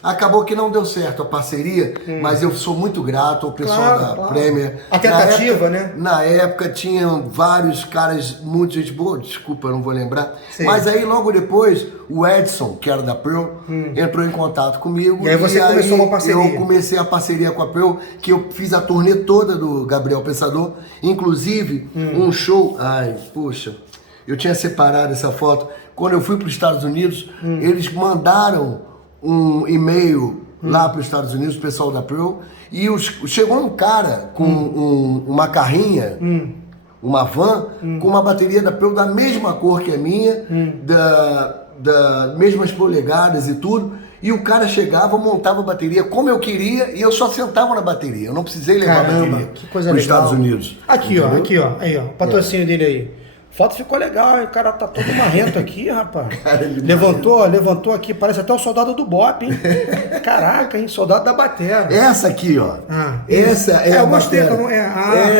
acabou que não deu certo a parceria, mas eu sou muito grato ao pessoal da Premier. A tentativa, né? Na época tinham vários caras, muita gente boa, desculpa, eu não vou lembrar. Sim. Mas aí logo depois, o Edson, que era da Pearl, entrou em contato comigo. E aí você começou uma parceria. Eu comecei a parceria com a Pearl, que eu fiz a turnê toda do Gabriel Pensador, inclusive um show... Ai, puxa... Eu tinha separado essa foto. Quando eu fui para os Estados Unidos, eles mandaram um e-mail lá para os Estados Unidos, o pessoal da Pearl, e chegou um cara com uma carrinha, uma van, com uma bateria da Pearl da mesma cor que a minha, da mesmas polegadas e tudo, e o cara chegava, montava a bateria como eu queria, e eu só sentava na bateria. Eu não precisei levar a bateria que coisa para os legal. Estados Unidos. Aqui, entendeu? Aí, ó, o patrocínio dele aí. Foto ficou legal, hein? O cara tá todo marrento aqui, rapaz. Cara, ele levantou aqui, parece até o soldado do Bop, hein? Caraca, hein? Soldado da batera. Essa aqui, ó. Essa é a batera.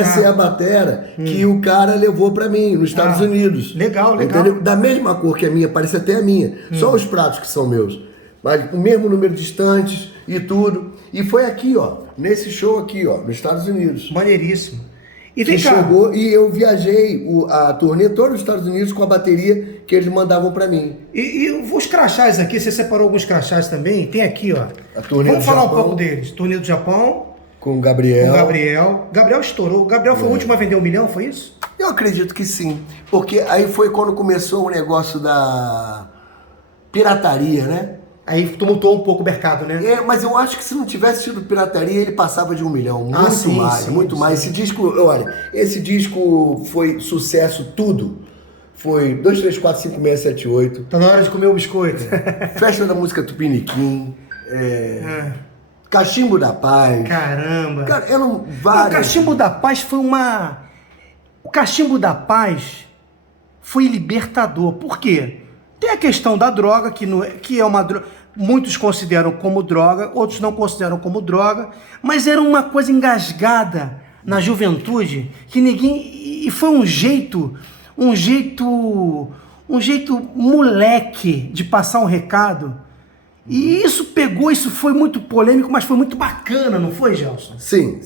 Essa é a batera que o cara levou pra mim, nos Estados Unidos. Legal. Entendeu? Da mesma cor que a minha, parece até a minha. Só os pratos que são meus. Mas o mesmo número de estantes e tudo. E foi aqui, ó. Nesse show aqui, ó. Nos Estados Unidos. Maneiríssimo. E que chegou e eu viajei a turnê toda nos Estados Unidos com a bateria que eles mandavam pra mim. E os crachás aqui, você separou alguns crachás também? Tem aqui, ó. A turnê Vamos do falar Japão, um pouco deles. Turnê do Japão. Com o Gabriel. Gabriel estourou. O Gabriel foi o último a vender 1 milhão, foi isso? Eu acredito que sim. Porque aí foi quando começou o negócio da pirataria, né? Aí tumultuou um pouco o mercado, né? Mas eu acho que se não tivesse tido pirataria, ele passava de 1 milhão. Muito mais. Esse disco, olha, esse disco foi sucesso tudo. Foi 2, 3, 4, 5, 6, 7, 8. Tá na hora de comer o biscoito. Festa da Música Tupiniquim. Cachimbo da Paz. Caramba. Cara, eram várias. O Cachimbo da Paz foi uma... O Cachimbo da Paz foi libertador. Por quê? Tem a questão da droga, que é uma droga... Muitos consideram como droga, outros não consideram como droga, mas era uma coisa engasgada na juventude que ninguém... E foi um jeito moleque de passar um recado. E isso pegou, isso foi muito polêmico, mas foi muito bacana, não foi, Gelson? Sim.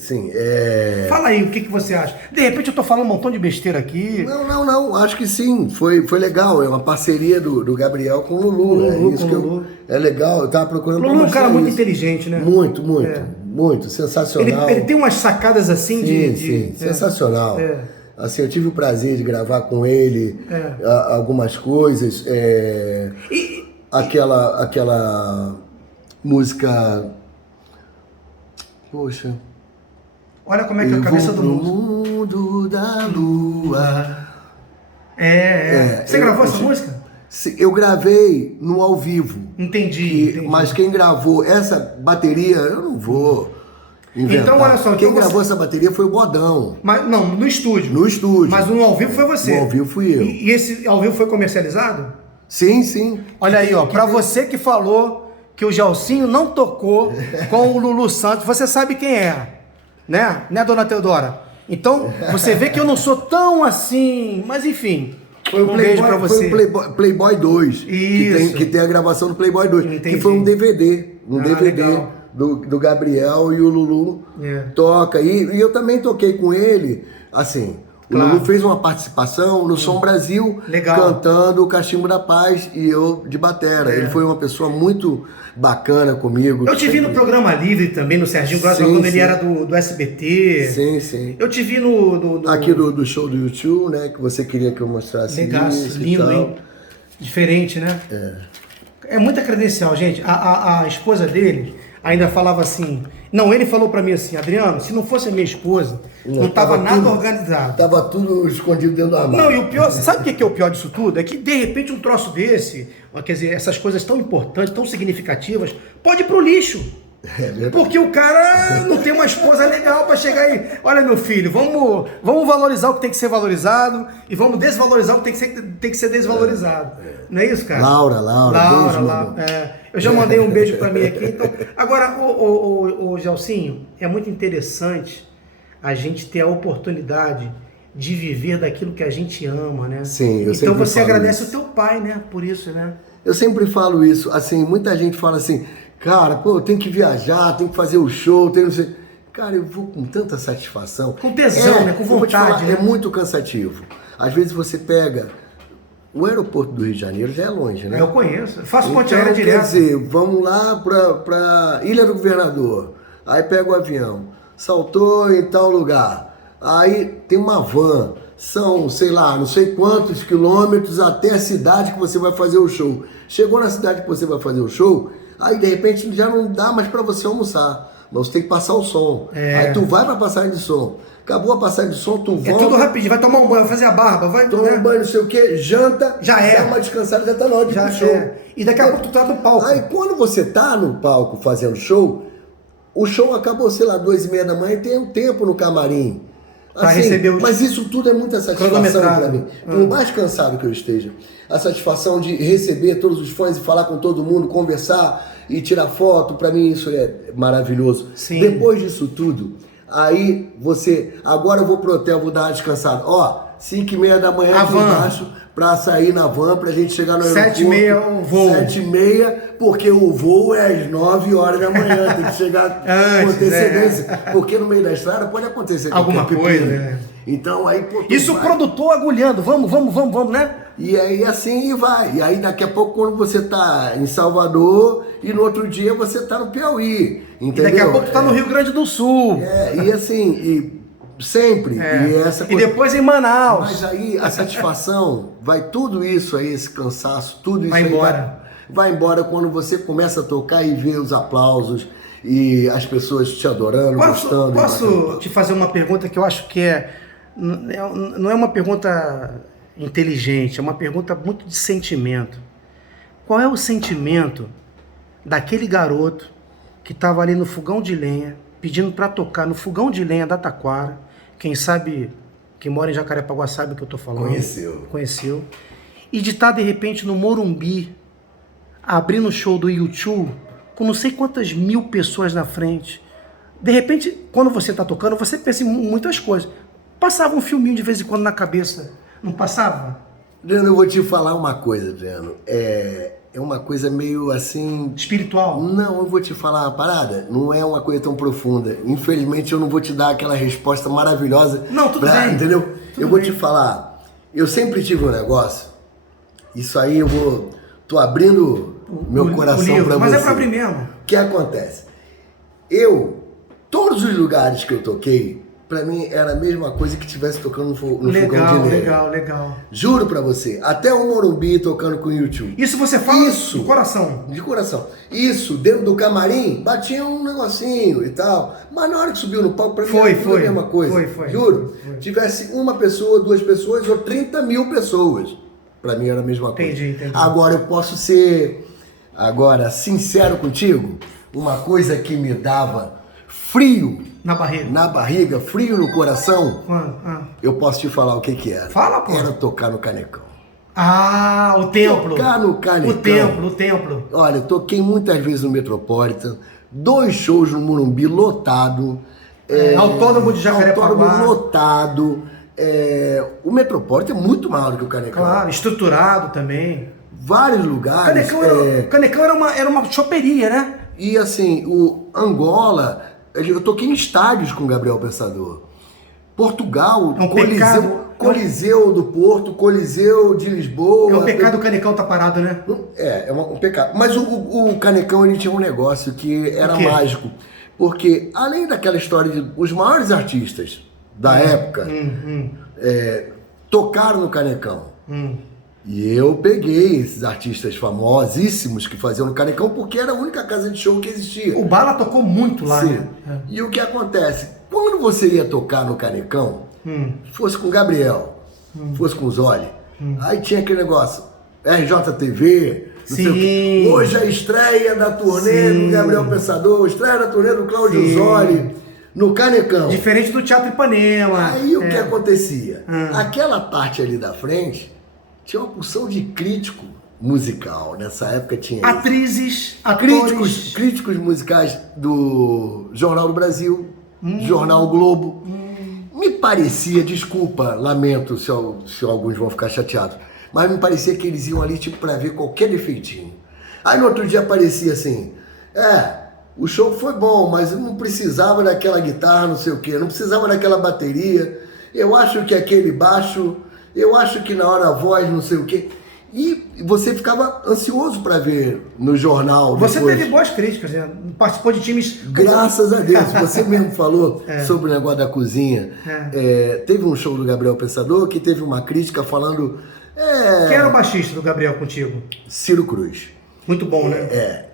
Fala aí, o que você acha? De repente eu tô falando um montão de besteira aqui. Não, acho que sim, foi legal, é uma parceria do Gabriel com o Lulu, isso que é legal, eu tava procurando... Lulu é um cara muito inteligente, né? Muito, sensacional. Ele tem umas sacadas assim Sim, sensacional. Assim, eu tive o prazer de gravar com ele algumas coisas, aquela música... Poxa... Olha como é que é a cabeça do mundo da lua. Você gravou essa música? Eu gravei no ao vivo. Entendi. Mas quem gravou essa bateria, eu não vou inventar. Então, olha só. Quem gravou essa bateria foi o Bodão. Mas, não, no estúdio. No estúdio. Mas no ao vivo foi você. No ao vivo fui eu. E esse ao vivo foi comercializado? Sim. Olha aí, ó. Pra você que falou que o Gelsinho não tocou com o Lulu Santos, você sabe quem é. Né, dona Teodora? Então, você vê que eu não sou tão assim, mas enfim. Foi um beijo pra você. Foi o Playboy 2. Isso. Que tem a gravação do Playboy 2. Entendi. Que foi um DVD. Legal. do Gabriel e o Lulu toca. E eu também toquei com ele, assim... O Lulu fez uma participação no Som Brasil, cantando o Cachimbo da Paz e eu de batera. Ele foi uma pessoa muito bacana comigo. Eu te vi no Programa Livre também, no Serginho Grossman, quando ele era do SBT. Sim. Eu te vi no... Aqui do show do YouTube, né? Que você queria que eu mostrasse. Legal, lindo, hein? Diferente, né? É muita credencial, gente. A esposa dele ainda falava assim... Não, ele falou pra mim assim, Adriano, se não fosse a minha esposa, não tava nada organizado. Tava tudo escondido dentro do armário. Não, e o pior, sabe o que é o pior disso tudo? É que de repente um troço desse, quer dizer, essas coisas tão importantes, tão significativas, pode ir pro lixo. Porque o cara não tem uma esposa legal pra chegar aí. Olha, meu filho, vamos valorizar o que tem que ser valorizado e vamos desvalorizar o que tem que ser desvalorizado. Não é isso, cara? Laura. Eu já mandei um beijo pra mim aqui. Então... Agora, o Gelsinho, é muito interessante a gente ter a oportunidade de viver daquilo que a gente ama, né? Sim, eu Então você agradece isso. o teu pai, né? Por isso, né? Eu sempre falo isso, assim, muita gente fala assim, cara, pô, tem que viajar, tem que fazer o show, tem não sei... Cara, eu vou com tanta satisfação. Com tesão, né? Com vontade, né? É muito cansativo. Às vezes você pega... O aeroporto do Rio de Janeiro já é longe, né? Eu conheço. Faço ponte aérea direto. Quer dizer, vamos lá pra Ilha do Governador. Aí pega o avião. Saltou em tal lugar. Aí tem uma van. São, sei lá, não sei quantos quilômetros até a cidade que você vai fazer o show. Chegou na cidade que você vai fazer o show, aí de repente já não dá mais pra você almoçar. Mas você tem que passar o som. Aí tu vai pra passagem de som. Acabou a passagem de som, tu volta. É tudo rapidinho, vai tomar um banho, vai fazer a barba, vai... Toma um banho, não sei o quê, janta, já dá uma descansada, já tá na hora de ir pro show. E daqui a pouco tu tá no palco. Aí quando você tá no palco fazendo show, o show acabou, sei lá, 2h30 da manhã e tem um tempo no camarim. Para receber os... Mas isso tudo é muita satisfação para mim. Por mais cansado que eu esteja, a satisfação de receber todos os fãs e falar com todo mundo, conversar e tirar foto, para mim isso é maravilhoso. Sim. Depois disso tudo, aí você... Agora eu vou pro hotel, vou dar uma descansada. Ó, 5h30 da manhã aqui embaixo para sair na van, pra gente chegar no aeroporto. 7h30 o voo. 7h30, porque o voo é às 9 horas da manhã, tem que chegar com antecedência. Porque no meio da estrada pode acontecer alguma coisa, né? Então aí, pô, isso o produtor agulhando, vamos, né? E aí assim vai. E aí daqui a pouco, quando você tá em Salvador, e no outro dia você tá no Piauí, entendeu? E daqui a pouco tá no Rio Grande do Sul. E assim, sempre. E depois em Manaus. Mas aí a satisfação, vai tudo isso aí, esse cansaço, tudo isso vai aí embora. Vai embora quando você começa a tocar e ver os aplausos e as pessoas te adorando, gostando. Posso te fazer uma pergunta que eu acho que não é uma pergunta inteligente, é uma pergunta muito de sentimento. Qual é o sentimento daquele garoto que estava ali no fogão de lenha, pedindo para tocar no fogão de lenha da Taquara? Quem sabe, quem mora em Jacarepaguá sabe o que eu tô falando. Conheceu. E de estar de repente no Morumbi, abrindo o show do U2, com não sei quantas mil pessoas na frente. De repente, quando você tá tocando, você pensa em muitas coisas. Passava um filminho de vez em quando na cabeça, não passava? Adriano, eu vou te falar uma coisa, Adriano. É uma coisa meio assim... espiritual? Não, eu vou te falar uma parada. Não é uma coisa tão profunda. Infelizmente, eu não vou te dar aquela resposta maravilhosa. Não, tudo bem. Entendeu? Eu vou te falar. Eu sempre tive um negócio. Isso aí tô abrindo meu coração pra você. Mas é pra abrir mesmo. O que acontece? Todos os lugares que eu toquei, pra mim era a mesma coisa que estivesse tocando no fogão de lenha. Legal. Juro pra você, até o Morumbi tocando com o U2. Isso você fala de coração? De coração. Isso, dentro do camarim, batia um negocinho e tal. Mas na hora que subiu no palco, pra mim era a mesma coisa. Foi. Juro. Tivesse uma pessoa, 2 pessoas ou 30 mil pessoas. Pra mim era a mesma coisa. Entendi. Agora eu posso ser, sincero contigo. Uma coisa que me dava frio na barriga, frio no coração. Eu posso te falar o que era. Fala, pô. Era tocar no Canecão. Ah, o templo. Tocar no Canecão. O templo. Olha, eu toquei muitas vezes no Metropolitan, 2 shows no Morumbi lotado. Autódromo de Jacarepaguá. Autódromo lotado. O Metropolitan é muito maior do que o Canecão. Claro, estruturado também. Vários lugares. Canecão era uma choperia, né? E assim, o Angola, eu toquei em estádios com o Gabriel Pensador. Portugal, Coliseu do Porto, Coliseu de Lisboa. É um pecado o Canecão tá parado, né? É um pecado. Mas o Canecão, ele tinha um negócio que era mágico. Porque além daquela história de os maiores artistas da época tocaram no Canecão. E eu peguei esses artistas famosíssimos que faziam no Canecão porque era a única casa de show que existia. O Bala tocou muito lá, Sim. né? E o que acontece? Quando você ia tocar no Canecão, fosse com o Gabriel, fosse com o Zoli, aí tinha aquele negócio, RJTV, não sei o quê. Hoje a estreia da turnê do Gabriel Pensador, estreia da turnê do Cláudio Zoli, no Canecão. Diferente do Teatro Ipanema. Aí o que acontecia? Aquela parte ali da frente tinha uma porção de crítico musical. Nessa época tinha atrizes, atores, críticos musicais do Jornal do Brasil, Jornal Globo. Me parecia, desculpa, lamento se alguns vão ficar chateados, mas me parecia que eles iam ali tipo para ver qualquer defeitinho. Aí no outro dia aparecia assim, o show foi bom, mas eu não precisava daquela guitarra, não sei o quê, não precisava daquela bateria, eu acho que aquele baixo, eu acho que na hora a voz, não sei o quê. E você ficava ansioso para ver no jornal. Você teve boas críticas, né? Participou de times... Graças a Deus. Você mesmo falou sobre o negócio da cozinha. Teve um show do Gabriel Pensador que teve uma crítica falando... Quem era o baixista do Gabriel contigo? Ciro Cruz. Muito bom, né?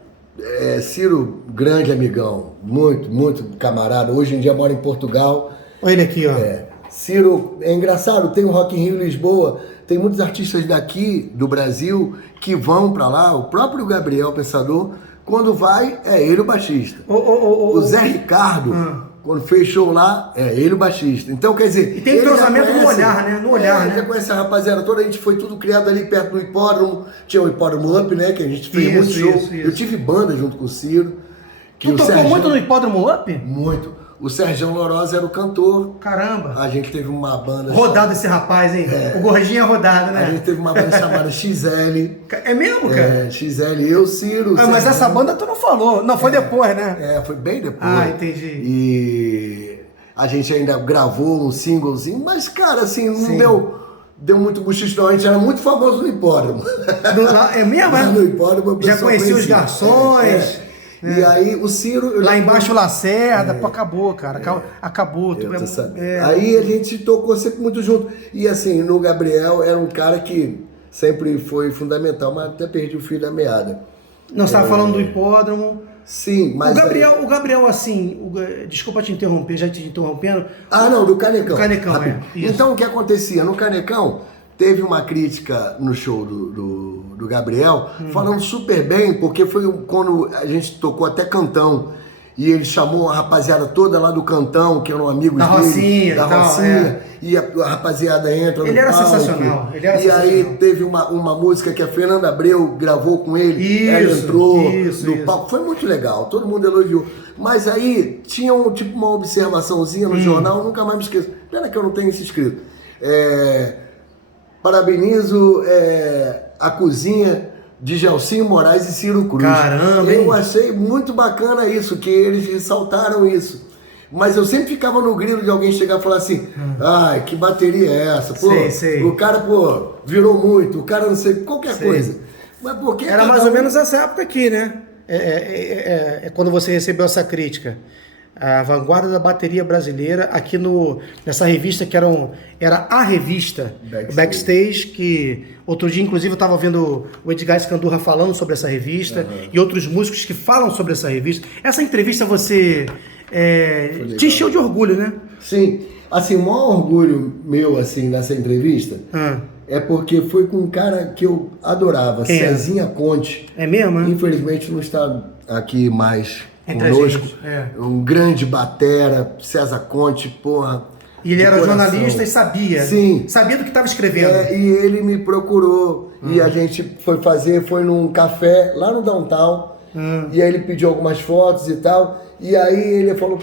Ciro, grande amigão. Muito, muito camarada. Hoje em dia mora em Portugal. Olha ele aqui, ó. Ciro, é engraçado, tem o Rock in Rio em Lisboa, tem muitos artistas daqui do Brasil que vão pra lá, o próprio Gabriel Pensador, quando vai, é ele o baixista. O Zé Ricardo Quando fez show lá, ele o baixista. Então, quer dizer... E tem entrosamento no olhar, né? No olhar, né? Já conhece a rapaziada toda, a gente foi tudo criado ali perto do hipódromo. Tinha o hipódromo Up, né? Que a gente fez muito show. Isso. Eu tive banda junto com o Ciro. Tu tocou muito no hipódromo Up? Muito. O Sergião Lorosa era o cantor. Caramba! A gente teve uma banda... Rodado esse rapaz, hein? O gordinho é rodado, né? A gente teve uma banda chamada XL. É mesmo, cara? XL, eu, Ciro... mas essa banda tu não falou. Não, foi depois, né? Foi bem depois. Ah, entendi. E a gente ainda gravou um singlezinho, mas, cara, assim, não deu muito buchicho, não. A gente era muito famoso no hipódromo. É mesmo, né? No hipódromo, já conhecia os garçons... E aí o Ciro... Lá embaixo o Lacerda, pô, acabou, cara. Acabou. Aí a gente tocou sempre muito junto. E assim, no Gabriel era um cara que sempre foi fundamental, mas até perdi o fio da meada. Nós estávamos falando do hipódromo. Sim, mas... O Gabriel, assim... Desculpa te interromper, já te interrompendo. Não, do Canecão. Do Canecão, Então, o que acontecia? No Canecão, teve uma crítica no show do Gabriel, falando super bem, porque foi quando a gente tocou até Cantão, e ele chamou a rapaziada toda lá do Cantão, que eram amigos dele, da Rocinha, e a rapaziada entra no Ele era palco, sensacional. Aí teve uma música que a Fernanda Abreu gravou com ele, ela entrou no palco, foi muito legal, todo mundo elogiou. Mas aí tinha tipo uma observaçãozinha no jornal, nunca mais me esqueço, pena que eu não tenho isso escrito. Parabenizo a cozinha de Gelsinho Moraes e Ciro Cruz. Caramba, eu achei muito bacana isso, que eles ressaltaram isso. Mas eu sempre ficava no grilo de alguém chegar e falar assim, ai, que bateria é essa? Pô, sei. O cara, virou muito, o cara não sei, qualquer coisa. Mas porque era mais ou menos essa época aqui, né? Quando você recebeu essa crítica. A vanguarda da bateria brasileira, aqui nessa revista que era a revista Backstage, que outro dia, inclusive, eu estava vendo o Edgar Escandurra falando sobre essa revista, e outros músicos que falam sobre essa revista. Essa entrevista você te encheu de orgulho, né? Sim. Assim, o maior orgulho meu, assim, nessa entrevista, é porque foi com um cara que eu adorava, Cezinha Conte. É mesmo, né? Infelizmente não está aqui mais conosco, um grande batera, César Conte, porra. E ele era jornalista e sabia. Sim. Sabia do que estava escrevendo. E ele me procurou e a gente foi num café lá no Downtown, e aí ele pediu algumas fotos e tal, e aí ele falou,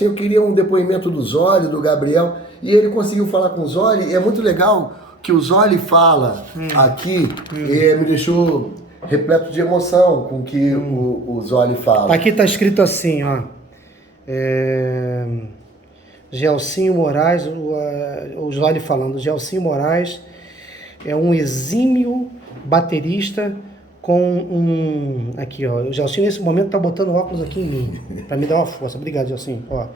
eu queria um depoimento do Zoli, do Gabriel, e ele conseguiu falar com o Zoli, e é muito legal que o Zoli fala aqui, e me deixou repleto de emoção com o que o Zoli fala. Aqui está escrito assim, ó. Gelsinho Moraes, o Zoli falando, Gelsinho Moraes é um exímio baterista com aqui, ó. O Gelsinho nesse momento está botando óculos aqui em mim, para me dar uma força. Obrigado, Gelsinho. Ó.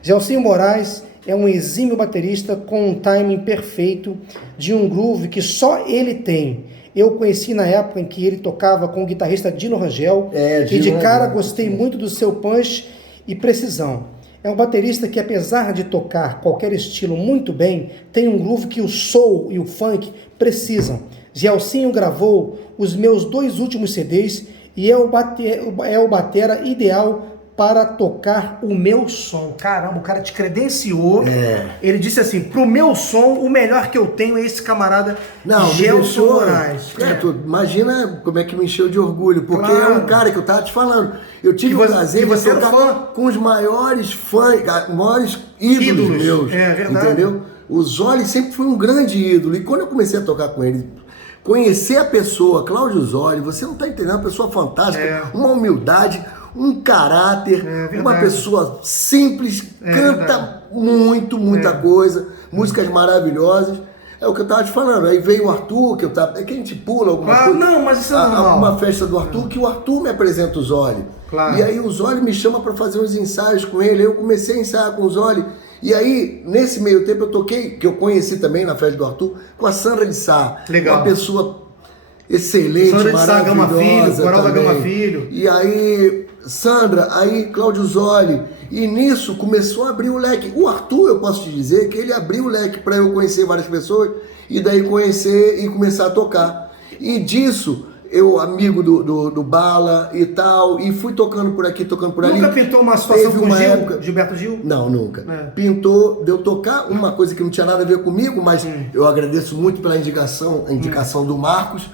Gelsinho Moraes é um exímio baterista com um timing perfeito de um groove que só ele tem. Eu conheci na época em que ele tocava com o guitarrista Dino Rangel e de cara gostei muito do seu punch e precisão. É um baterista que, apesar de tocar qualquer estilo muito bem, tem um groove que o soul e o funk precisam. Gelsinho gravou os meus 2 últimos CDs e é o batera ideal para tocar o meu som. Caramba, o cara te credenciou. Ele disse assim, pro meu som, o melhor que eu tenho é esse camarada Gelson Moraes. Imagina como é que me encheu de orgulho, porque é um cara que eu tava te falando. Eu tive o prazer de tocar com os maiores fãs, maiores ídolos meus. É verdade. Entendeu? O Zoli sempre foi um grande ídolo. E quando eu comecei a tocar com ele, conhecer a pessoa, Cláudio Zoli, você não tá entendendo, uma pessoa fantástica, uma humildade, um caráter, uma pessoa simples, canta muita coisa, músicas maravilhosas. É o que eu tava te falando. Aí veio o Arthur, que é que a gente pula alguma coisa. Não, mas isso é normal. Uma festa do Arthur, que o Arthur me apresenta o Zoli. Claro. E aí o Zoli me chama para fazer uns ensaios com ele. Eu comecei a ensaiar com o Zoli. E aí, nesse meio tempo, eu toquei, que eu conheci também na festa do Arthur, com a Sandra de Sá. Legal. Uma pessoa excelente, Sandra maravilhosa. Sá, Gama Filho, Coral da Gama Filho. E aí, Sandra, aí Cláudio Zoli. E nisso começou a abrir o leque. O Arthur, eu posso te dizer, que ele abriu o leque para eu conhecer várias pessoas e daí conhecer e começar a tocar. E disso, eu amigo do Bala e tal, e fui tocando por aqui, tocando por ali. Nunca pintou uma situação Teve com uma Gil, época... Gilberto Gil? Não, nunca. Pintou de eu tocar uma coisa que não tinha nada a ver comigo, mas eu agradeço muito pela indicação do Marcos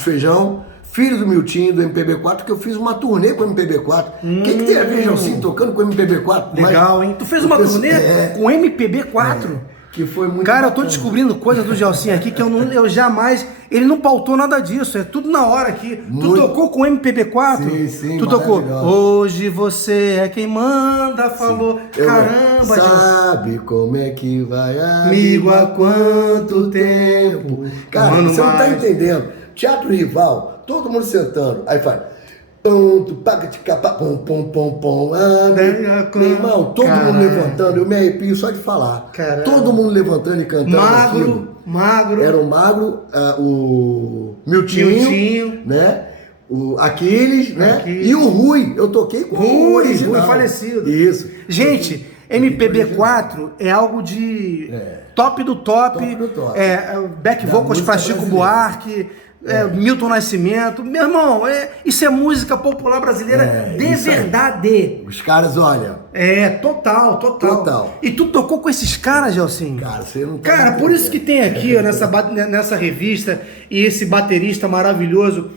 Feijão, filho do Miltinho, do MPB4, que eu fiz uma turnê com o MPB4. O que tem a ver, Gelsinho, tocando com o MPB4? Legal, hein? Tu fez uma turnê com o MPB4? Que foi muito Cara, bacana. eu tô descobrindo coisas do Gelsinho aqui que eu jamais... Ele não pautou nada disso, é tudo na hora aqui. Tu tocou com o MPB4? Sim, tu tocou, hoje você é quem manda, falou. Caramba, sabe como é que vai, amigo, há quanto tempo? Cara, Mano, você não tá entendendo. Teatro Rival, todo mundo sentando. Aí faz... Pum, pum, pum, pum. Meu irmão, todo mundo levantando, eu me arrepio só de falar. Caramba. Todo mundo levantando e cantando aquilo. Magro. Era o Magro, o Miltinho, né? O Aquiles, né? E o Rui. Eu toquei com o Rui falecido. Isso. Gente, MPB4 é algo de top do top. Back vocals para Chico Buarque. Milton Nascimento, meu irmão, isso é música popular brasileira de verdade. Os caras, olha. Total. E tu tocou com esses caras, Gelsinho? Cara, você não tá Cara, por isso que tem aqui, ó, nessa revista, e esse baterista maravilhoso,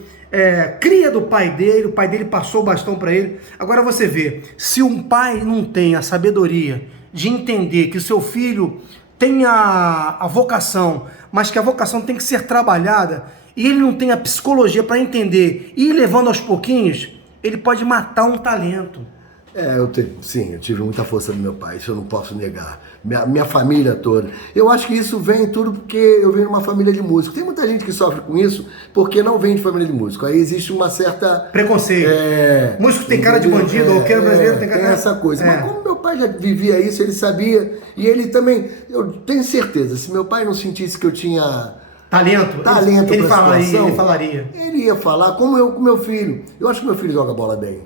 cria do pai dele, o pai dele passou o bastão pra ele. Agora você vê, se um pai não tem a sabedoria de entender que o seu filho tem a vocação, mas que a vocação tem que ser trabalhada, e ele não tem a psicologia para entender e ir levando aos pouquinhos, ele pode matar um talento. Eu tive muita força do meu pai, isso eu não posso negar. Minha família toda. Eu acho que isso vem tudo porque eu venho de uma família de músicos. Tem muita gente que sofre com isso porque não vem de família de músico. Aí existe uma certa... Preconceito. Músico tem cara de bandido, ou queiro brasileiro tem cara... Tem essa coisa. Mas como meu pai já vivia isso, ele sabia, e ele também... Eu tenho certeza, se meu pai não sentisse que eu tinha... Talento ele falaria. Ele ia falar, como eu com meu filho. Eu acho que meu filho joga bola bem.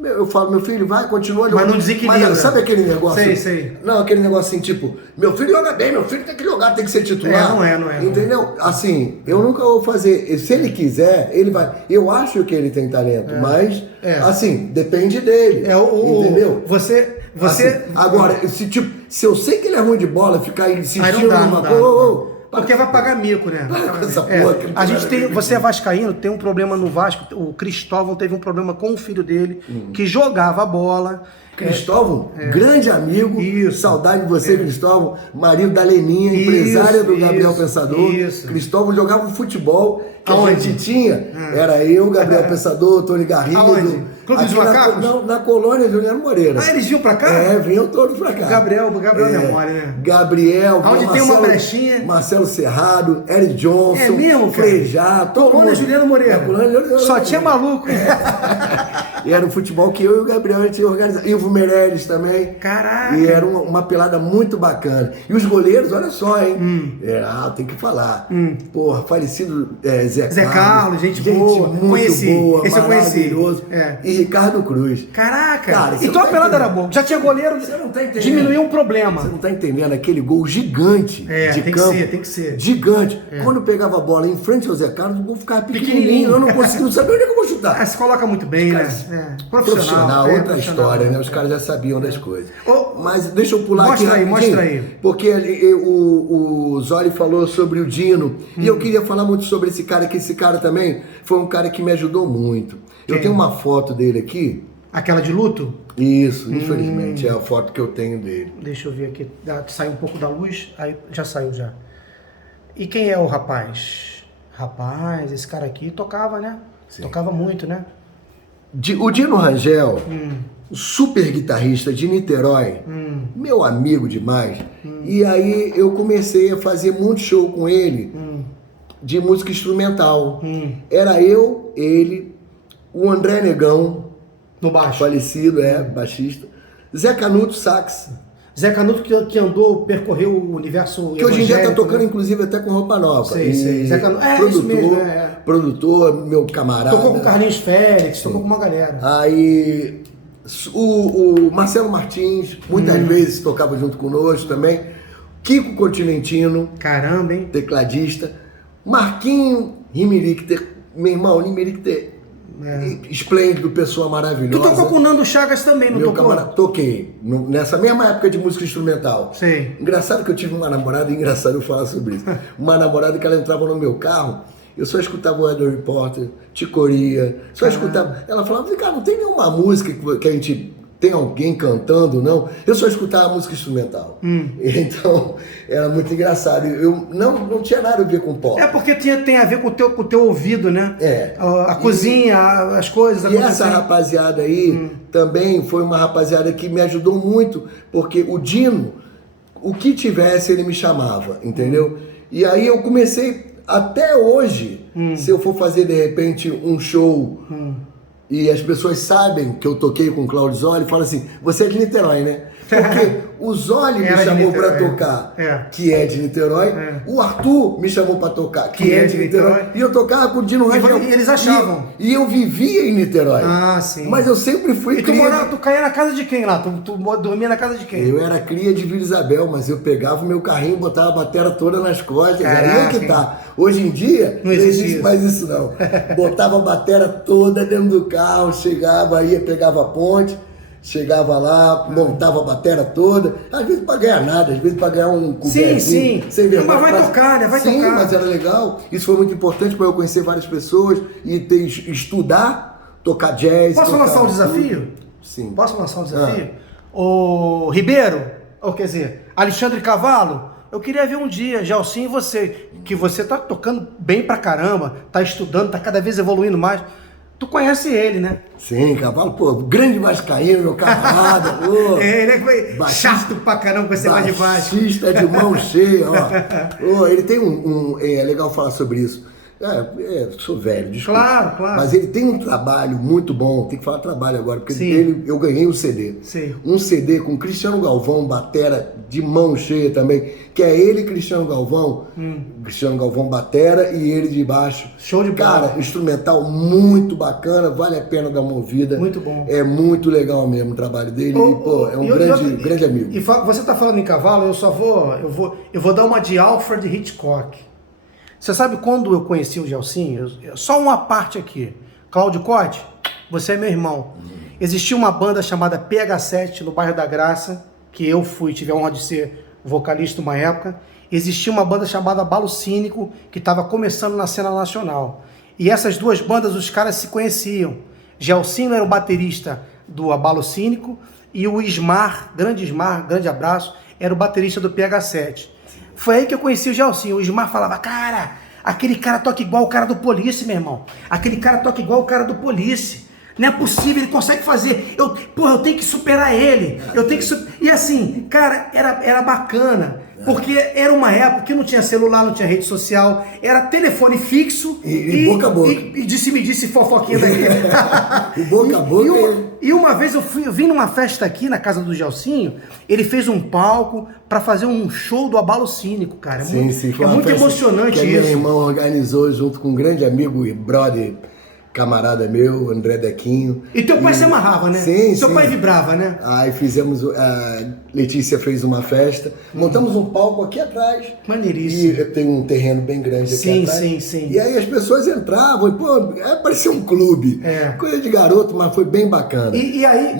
Eu falo, meu filho, vai, continua jogando. Mas não desequilibra. Mas sabe aquele negócio? Sei. Não, aquele negócio assim, tipo, meu filho joga bem, meu filho tem que jogar, tem que ser titular. Não é. Entendeu? Assim, eu nunca vou fazer. Se ele quiser, ele vai. Eu acho que ele tem talento, mas, assim, depende dele. Entendeu? Você... Assim, agora, se eu sei que ele é ruim de bola, ficar insistindo numa coisa... Porque vai pagar mico, né? A gente tem, você é vascaíno, tem um problema no Vasco. O Cristóvão teve um problema com o filho dele, que jogava bola. Cristóvão, grande amigo, isso. Saudade de você, Cristóvão, marido da Leninha, empresária do Gabriel Pensador. Cristóvão jogava futebol, que a gente tinha, era eu, Gabriel Pensador, Tony Garrido. Aonde? Clube dos Macacos? Na colônia Juliano Moreira. Eles vinham pra cá? Vinham todos pra cá. Gabriel memória, né? Gabriel, onde tem uma brechinha. Marcelo Serrado, Eric Johnson, é mesmo, Frejá, colônia Juliano Moreira. Só tinha maluco. E era o futebol que eu e o Gabriel a gente organizava. Ivo Meirelles também. Caraca! E era uma pelada muito bacana. E os goleiros, olha só, hein? Tem que falar. Porra, falecido Zé Carlos, gente boa. Muito conheci. boa, esse eu conheci. E Ricardo Cruz. Caraca! Cara, então a pelada era boa. Já tinha goleiro, você não tá entendendo. Diminuiu um problema. Você não tá entendendo aquele gol gigante de campo. Tem que ser. Gigante. Quando eu pegava a bola em frente ao Zé Carlos, o gol ficava pequenininho. Eu não conseguia saber onde é que eu vou chutar. Se coloca muito bem, né? Profissional, outra história, né? Os caras já sabiam das coisas. Mas deixa eu pular aqui. Mostra aí. Porque o Zoli falou sobre o Dino. E eu queria falar muito sobre esse cara, que esse cara também foi um cara que me ajudou muito. Eu tenho uma foto dele aqui. Aquela de luto? Isso, infelizmente, é a foto que eu tenho dele. Deixa eu ver aqui. Sai um pouco da luz, aí já saiu já. E quem é o rapaz? Rapaz, esse cara aqui tocava, né? Sim. Tocava muito, né? O Dino Rangel, super guitarrista de Niterói, meu amigo demais. E aí eu comecei a fazer muito show com ele de música instrumental. Era eu, ele, o André Negão, no baixo, falecido, baixista, Zé Canuto, sax. Zé Canuto que percorreu o universo que hoje em dia tá tocando, inclusive, até com roupa nova. Sei. Zé Canuto, isso mesmo, produtor, meu camarada. Tocou com o Carlinhos Félix, tocou com uma galera. Aí o Marcelo Martins, muitas vezes tocava junto conosco também. Kiko Continentino. Caramba, hein? Tecladista. Marquinho Rimerick, Meu irmão, Limerick esplêndido, pessoa maravilhosa. Tu tocou com o Nando Chagas também, não tocou? Toquei. Nessa mesma época de música instrumental. Sim. Engraçado que eu tive uma namorada, engraçado eu falar sobre isso. Uma namorada que ela entrava no meu carro, eu só escutava o Weather Reporter, Ticoria, só escutava. Ela falava, cara, não tem nenhuma música que a gente tem alguém cantando, não. Eu só escutava música instrumental. Então, era muito engraçado. Eu não tinha nada a ver com pop. É porque tem a ver com o teu ouvido, né? A cozinha, as coisas. E essa rapaziada aí também foi uma rapaziada que me ajudou muito, porque o Dino, o que tivesse, ele me chamava, entendeu? E aí eu comecei, até hoje, se eu for fazer, de repente, um show... E as pessoas sabem que eu toquei com o Claudio Zoli e falam assim, você é de Niterói, né? Porque o Zoli me chamou para tocar, que é de Niterói. O Arthur me chamou para tocar, que é de Niterói. E eu tocava com o Dino Rangel. E eles achavam. E eu vivia em Niterói. Ah, sim. Mas eu sempre fui cria... tu caía na casa de quem lá? Tu dormia na casa de quem? Eu era cria de Vila Isabel, mas eu pegava o meu carrinho, botava a bateria toda nas costas. Caraca, aí é que tá. Hoje em dia, não existe mais isso não. Botava a bateria toda dentro do carro, chegava, ia, pegava a ponte. Chegava lá, montava a bateria toda, às vezes para ganhar nada, às vezes para ganhar um cobertinho. Sim. Sem vergonha, mas vai tocar, né? Vai tocar. Sim, mas era legal. Isso foi muito importante para eu conhecer várias pessoas e estudar, tocar jazz. Posso lançar um desafio? Sim. Posso lançar um desafio? O Ribeiro, ou quer dizer, Alexandre Cavalo, eu queria ver um dia, Gelsin, e você, que você tá tocando bem pra caramba, tá estudando, tá cada vez evoluindo mais. Tu conhece ele, né? Sim, Cavalo, pô, grande vascaíno, meu camarada, pô. Ele é chato pra caramba com esse negócio de Vasco. Baixista de mão cheia, ó. Ele tem é legal falar sobre isso. Sou velho, desculpa. Claro. Mas ele tem um trabalho muito bom, tem que falar trabalho agora, porque eu ganhei um CD. Sim. Um CD com Cristiano Galvão, batera de mão cheia também, que é ele, Cristiano Galvão, batera e ele de baixo. Show de bola. Cara, instrumental muito bacana, vale a pena dar uma ouvida. Muito bom. É muito legal mesmo o trabalho dele e, pô, é um grande amigo. E você tá falando em cavalo, eu vou dar uma de Alfred Hitchcock. Você sabe quando eu conheci o Gelsin? Só uma parte aqui. Cláudio Cote, você é meu irmão. Existia uma banda chamada PH7 no bairro da Graça, que eu tive a honra de ser vocalista uma época. Existia uma banda chamada Abalo Cínico, que estava começando na cena nacional. E essas duas bandas, os caras se conheciam. Gelsin era o baterista do Abalo Cínico e o Ismar, grande abraço, era o baterista do PH7. Foi aí que eu conheci o Gelsin. O Ismar falava, cara, aquele cara toca igual o cara do Police, meu irmão. Aquele cara toca igual o cara do Police. Não é possível, ele consegue fazer. Eu tenho que superar ele. E assim, cara, era bacana. Porque era uma época que não tinha celular, não tinha rede social, era telefone fixo e boca a boca. E disse fofoquinha daqui. E boca a boca. E uma vez eu vim numa festa aqui na casa do Gelsinho, ele fez um palco para fazer um show do Abalo Cínico, cara. Sim, é muito emocionante que isso. Meu irmão organizou junto com um grande amigo e brother, camarada meu, André Dequinho. E teu pai se amarrava, né? Sim, Seu pai vibrava, né? Aí fizemos, a Letícia fez uma festa, montamos um palco aqui atrás. Maneiríssimo. E tem um terreno bem grande aqui atrás. Sim. E aí as pessoas entravam e, pô, parecia um clube. Coisa de garoto, mas foi bem bacana.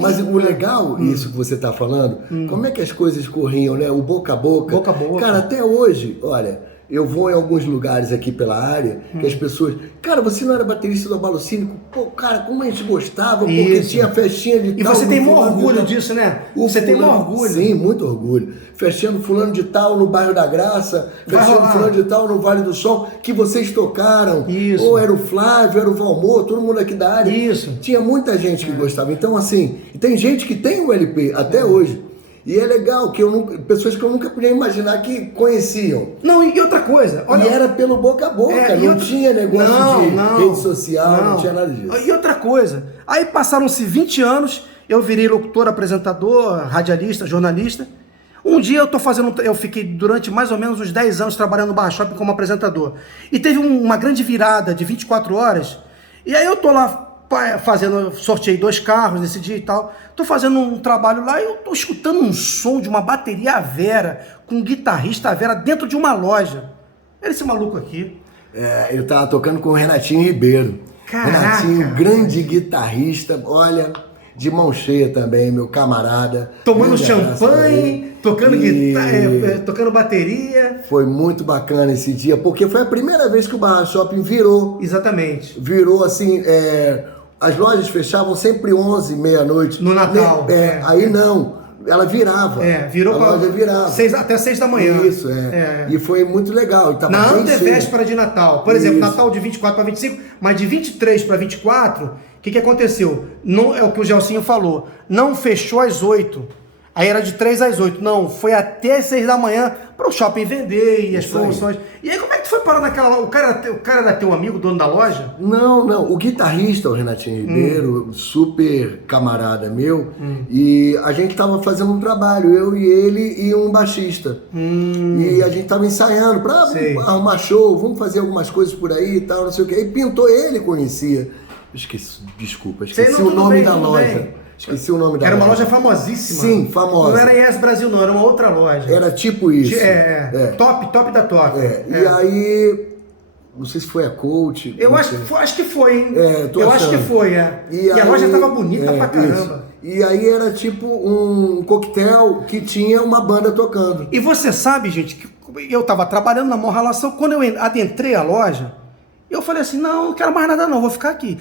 Mas o legal, isso que você tá falando, como é que as coisas corriam, né? O boca a boca. Boca a boca. Cara, até hoje, olha... Eu vou em alguns lugares aqui pela área, que as pessoas... Cara, você não era baterista do Abalo Cínico? Pô, cara, como a gente gostava, porque tinha festinha de tal... E você tem maior orgulho disso, né? Você tem maior orgulho. Sim, muito orgulho. Festinha do fulano de tal no bairro da Graça, festinha do fulano de tal no Vale do Sol, que vocês tocaram. Isso. Ou era o Flávio, era o Valmor, todo mundo aqui da área. Isso. Tinha muita gente que gostava. Então, assim, tem gente que tem o LP até hoje. E é legal, pessoas que eu nunca podia imaginar que conheciam. Não, e outra coisa... Olha, e era pelo boca a boca, tinha negócio de rede social, não tinha nada disso. E outra coisa, aí passaram-se 20 anos, eu virei locutor, apresentador, radialista, jornalista. Um dia eu fiquei durante mais ou menos uns 10 anos trabalhando no Barra Shopping como apresentador. E teve uma grande virada de 24 horas, e aí eu tô lá sorteei 2 carros nesse dia e tal, tô fazendo um trabalho lá e eu tô escutando um som de uma bateria à Vera, com um guitarrista à Vera dentro de uma loja. Era esse maluco aqui. Eu tava tocando com o Renatinho Ribeiro. Caraca. Renatinho, grande guitarrista, olha, de mão cheia também, meu camarada. Tomando champanhe, tocando guitarra, tocando bateria. Foi muito bacana esse dia, porque foi a primeira vez que o Barra Shopping virou. Exatamente. Virou assim, as lojas fechavam sempre 11, meia-noite. No Natal. Aí não, ela virava. Virou a loja virava. Até 6 da manhã. Isso, E foi muito legal. E tava na bem antevéspera de Natal. Por exemplo, Natal de 24 para 25, mas de 23 para 24, o que aconteceu? Não, é o que o Gelsinho falou. Não fechou às 8. Aí era de 3 às 8. Não, foi até às 6 da manhã para o shopping vender e as promoções. E aí como é que tu foi parar naquela... O cara era teu amigo, dono da loja? Não. O guitarrista, o Renatinho Ribeiro, super camarada meu, e a gente tava fazendo um trabalho, eu e ele e um baixista. E a gente tava ensaiando pra arrumar show, vamos fazer algumas coisas por aí e tal, não sei o que. Aí pintou ele, conhecia. Esqueci o nome da loja. Esqueci o nome da loja. Era uma loja famosíssima. Sim, famosa. Não era Yes Brasil, não, era uma outra loja. Era tipo isso. Top da top. E aí, não sei se foi a Coach. Eu acho que foi, hein? Eu acho que foi, E a loja tava bonita pra caramba. Isso. E aí era tipo um coquetel que tinha uma banda tocando. E você sabe, gente, que eu tava trabalhando na maior relação, quando eu adentrei a loja, eu falei assim, não quero mais nada não, vou ficar aqui.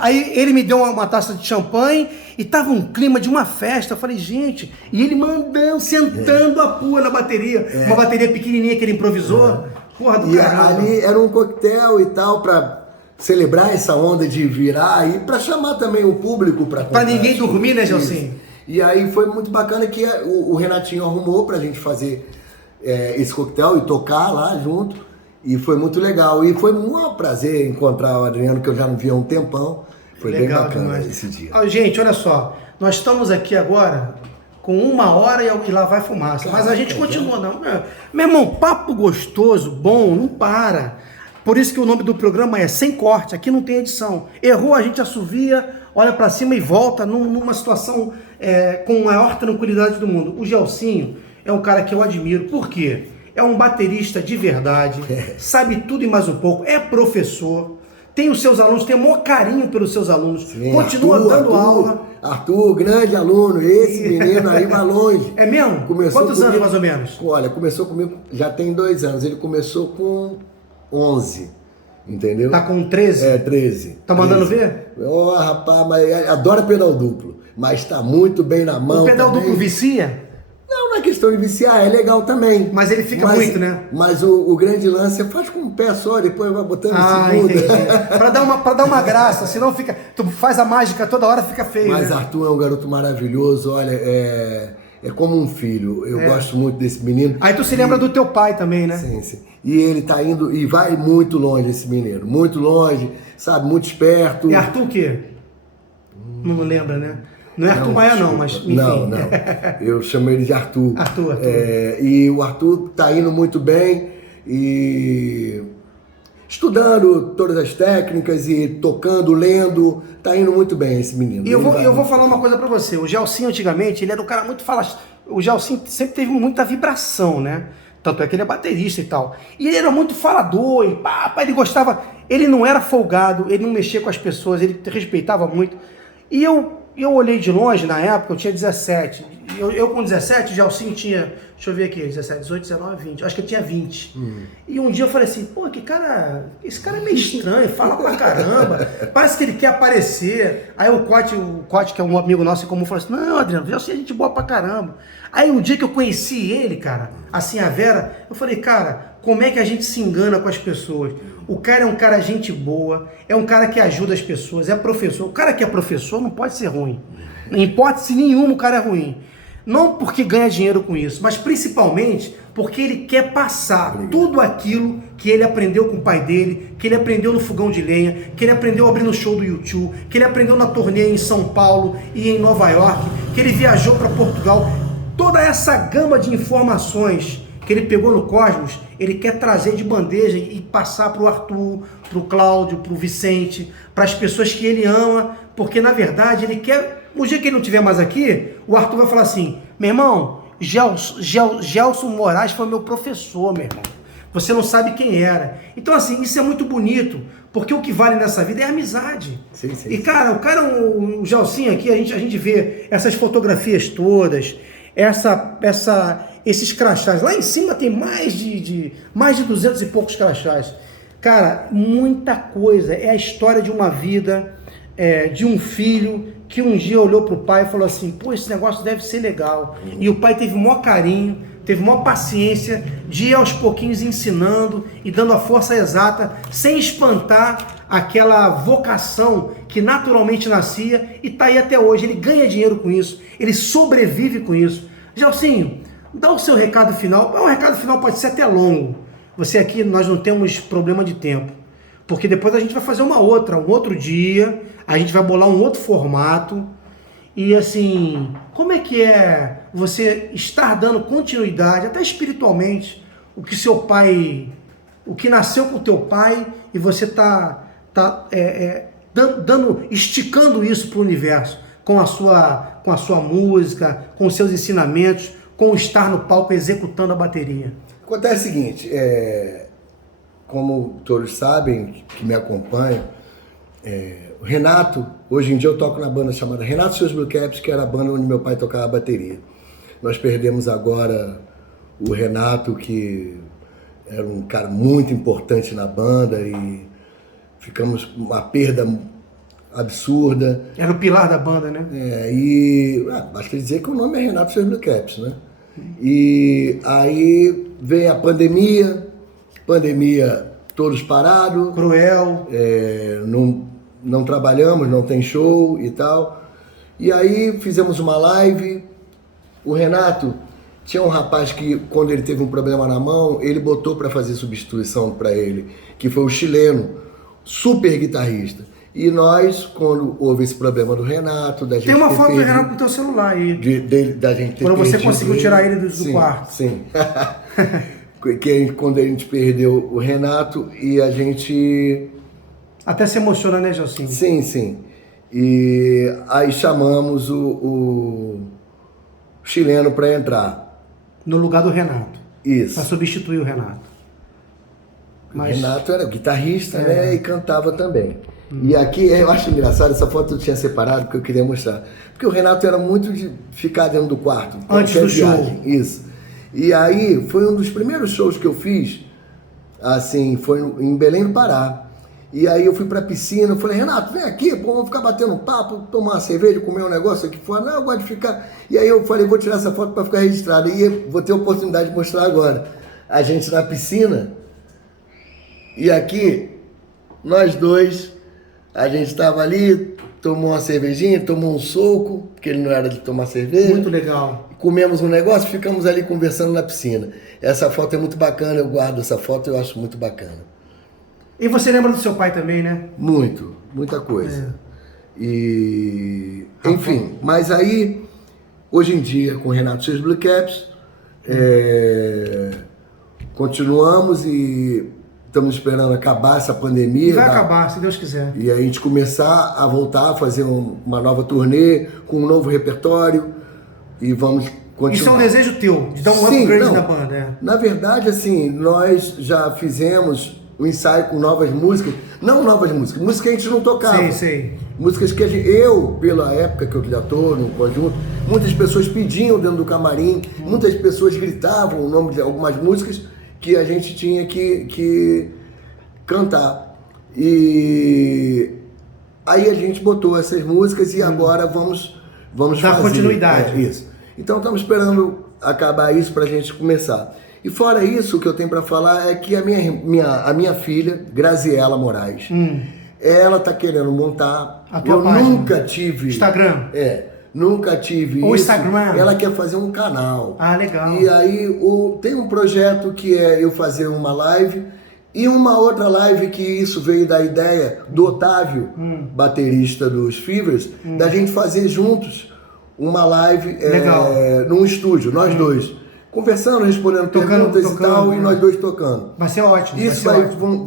Aí ele me deu uma taça de champanhe e tava um clima de uma festa. Eu falei, gente, e ele mandando, sentando a pua na bateria. Uma bateria pequenininha que ele improvisou. Porra do caramba. Ali era um coquetel e tal, pra celebrar essa onda de virar e pra chamar também o público pra ninguém dormir, né, Gelsinho? E aí foi muito bacana que o Renatinho arrumou pra gente fazer esse coquetel e tocar lá junto. E foi muito legal. E foi um prazer encontrar o Adriano, que eu já não via há um tempão. Foi legal, bem bacana demais. Esse dia. Gente, olha só. Nós estamos aqui agora com 1 hora e lá vai fumaça. Mas a gente continua, não. Meu irmão, papo gostoso, bom, não para. Por isso que o nome do programa é Sem Corte. Aqui não tem edição. Errou, a gente assovia, olha pra cima e volta numa situação com a maior tranquilidade do mundo. O Gelsinho é um cara que eu admiro. Por quê? É um baterista de verdade, sabe tudo e mais um pouco, é professor, tem os seus alunos, tem o maior carinho pelos seus alunos, sim, continua dando aula. Arthur, grande aluno, esse menino aí vai longe. É mesmo? Quantos anos mais ou menos? Olha, começou comigo, já tem 2 anos, ele começou com 11, entendeu? Tá com 13? 13. Tá mandando ver? Rapaz, mas adora pedal duplo, mas tá muito bem na mão. O pedal duplo vicia? Não é questão de viciar, é legal também. Mas ele fica muito, né? Mas o grande lance é faz com um pé só, depois vai botando em segunda. Entendi. pra dar uma graça, senão fica. Tu faz a mágica toda hora, fica feio. Mas né? Arthur é um garoto maravilhoso, olha, é como um filho. Eu gosto muito desse menino. Aí tu se lembra do teu pai também, né? Sim. E ele tá indo e vai muito longe, esse menino. Muito longe, sabe? Muito esperto. E Arthur o quê? Não lembra, né? Não é Arthur Maia não, mas enfim. Não. Eu chamo ele de Arthur. Arthur. E o Arthur tá indo muito bem e estudando todas as técnicas e tocando, lendo. Tá indo muito bem esse menino. E eu vou falar uma coisa pra você. O Gelsinho antigamente, ele era um cara muito O Gelsinho sempre teve muita vibração, né? Tanto é que ele é baterista e tal. E ele era muito falador, e ele gostava... Ele não era folgado, ele não mexia com as pessoas, ele respeitava muito. E eu olhei de longe, na época, eu tinha 17. Eu com 17, o Gelsinho tinha, deixa eu ver aqui, 17, 18, 19, 20. Acho que eu tinha 20. E um dia eu falei assim, pô, esse cara é meio estranho, fala pra caramba, parece que ele quer aparecer. Aí o Cote, que é um amigo nosso em comum, falou assim, não, Adriano, o Gelsinho é gente boa pra caramba. Aí um dia que eu conheci ele, cara, assim, a Vera, eu falei, cara, como é que a gente se engana com as pessoas? O cara é um cara gente boa, é um cara que ajuda as pessoas, é professor. O cara que é professor não pode ser ruim. Em hipótese nenhuma o cara é ruim. Não porque ganha dinheiro com isso, mas principalmente porque ele quer passar tudo aquilo que ele aprendeu com o pai dele, que ele aprendeu no fogão de lenha, que ele aprendeu abrindo o show do YouTube, que ele aprendeu na turnê em São Paulo e em Nova York, que ele viajou para Portugal. Toda essa gama de informações que ele pegou no Cosmos, ele quer trazer de bandeja e passar para o Arthur, para o Cláudio, para o Vicente, para as pessoas que ele ama, porque na verdade ele quer, no dia que ele não estiver mais aqui, o Arthur vai falar assim, meu irmão, Gelson Moraes foi meu professor, meu irmão. você não sabe quem era. Então, assim, isso é muito bonito, porque o que vale nessa vida é a amizade. Sim, sim, e, cara, o Gelsinho aqui, a gente vê essas fotografias todas, esses crachás. Lá em cima tem mais de 200 e poucos crachás. Cara, muita coisa. É a história de uma vida, de um filho que um dia olhou pro pai e falou assim, pô, esse negócio deve ser legal. E o pai teve o maior carinho, teve maior paciência de ir aos pouquinhos ensinando e dando a força exata, sem espantar aquela vocação que naturalmente nascia e tá aí até hoje. Ele ganha dinheiro com isso, ele sobrevive com isso. Gelsinho, dá o seu recado final. O recado final pode ser até longo. Você aqui, nós não temos problema de tempo, porque depois a gente vai fazer um outro dia, a gente vai bolar um outro formato. E assim, como é que é você estar dando continuidade, até espiritualmente, o que nasceu com o teu pai, e você esticando isso para o universo, com a sua música, com os seus ensinamentos, com o estar no palco executando a bateria? Acontece o seguinte, como todos sabem que me acompanham, o Renato, hoje em dia eu toco na banda chamada Renato e seus Blue Caps, que era a banda onde meu pai tocava a bateria. Nós perdemos agora o Renato, que era um cara muito importante na banda, e ficamos com uma perda absurda. Era o pilar da banda, né? Basta dizer que o nome é Renato e seus Blue Caps, né? E aí vem a pandemia todos parados. Cruel. Não trabalhamos, não tem show e tal. E aí fizemos uma live. O Renato tinha um rapaz que, quando ele teve um problema na mão, ele botou para fazer substituição para ele, que foi o chileno, super guitarrista. E nós, quando houve esse problema do Renato, da gente tem uma foto do Renato no teu celular aí. Da gente ter quando você conseguiu tirar ele do sim, quarto. Sim. Quando a gente perdeu o Renato e a gente... Até se emociona, né, Gelsinho? Sim, sim. E aí chamamos o chileno para entrar. No lugar do Renato. Isso. Para substituir o Renato. O Renato era guitarrista, né? E cantava também. E aqui, eu acho engraçado, essa foto eu tinha separado porque eu queria mostrar. Porque o Renato era muito de ficar dentro do quarto. Antes do viagem. show. Isso. E aí, foi um dos primeiros shows que eu fiz, assim, foi em Belém do Pará. E aí eu fui pra piscina, eu falei, Renato, vem aqui, pô, vamos ficar batendo um papo, tomar uma cerveja, comer um negócio aqui fora. Não, eu gosto de ficar... E aí eu falei, vou tirar essa foto pra ficar registrada. E vou ter a oportunidade de mostrar agora. A gente na piscina, e aqui, nós dois, a gente tava ali, tomou uma cervejinha, tomou um soco, porque ele não era de tomar cerveja. Muito legal. Comemos um negócio, ficamos ali conversando na piscina. Essa foto é muito bacana, eu guardo essa foto, eu acho muito bacana. E você lembra do seu pai também, né? Muita coisa. E enfim, mas aí, hoje em dia, com o Renato e seus Blue Caps, continuamos e estamos esperando acabar essa pandemia. Vai acabar, se Deus quiser. E a gente começar a voltar a fazer uma nova turnê, com um novo repertório, e vamos continuar. Isso é um desejo teu, de dar um upgrade da banda, Na verdade, assim, nós já fizemos o ensaio com novas músicas, não novas músicas, músicas que a gente não tocava. Sei. Músicas que eu, pela época que eu já estou no conjunto, muitas pessoas pediam dentro do camarim, muitas pessoas gritavam o nome de algumas músicas que a gente tinha que cantar. E aí a gente botou essas músicas e agora vamos dar fazer. Continuidade. Isso. Então estamos esperando acabar isso para a gente começar. E fora isso, o que eu tenho para falar é que a minha filha, Graziela Moraes, ela tá querendo montar. A tua página. Nunca tive. Instagram? Nunca tive Ou isso. Instagram? Ela quer fazer um canal. Ah, legal. E aí tem um projeto que é eu fazer uma live e uma outra live que isso veio da ideia do Otávio, baterista dos Fevers, da gente fazer juntos uma live num estúdio, nós dois, conversando, respondendo perguntas e tal, e nós dois tocando. Vai ser ótimo. Isso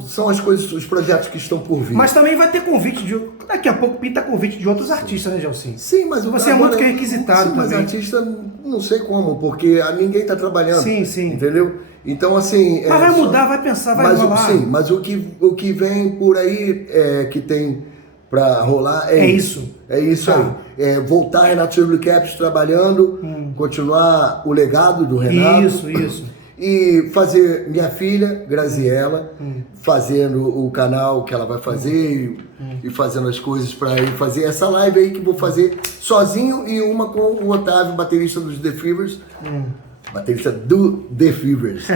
são as coisas, os projetos que estão por vir. Mas também vai ter convite daqui a pouco pinta convite de outros artistas, né, Gelsinho? Sim, mas você é muito requisitado também. Mas artista, não sei como, porque ninguém está trabalhando. Sim. Entendeu? Então, assim... Mas vai mudar, vai pensar, vai rolar. Sim, mas o que vem por aí, que tem para rolar, é isso. É isso aí. Voltar Renato Seus Blue Caps trabalhando, continuar o legado do Renato. Isso. E fazer minha filha, Graziella, fazendo o canal que ela vai fazer e fazendo as coisas para ir fazer essa live aí que vou fazer sozinho e uma com o Otávio, baterista dos The Fevers. Baterista do The Fevers.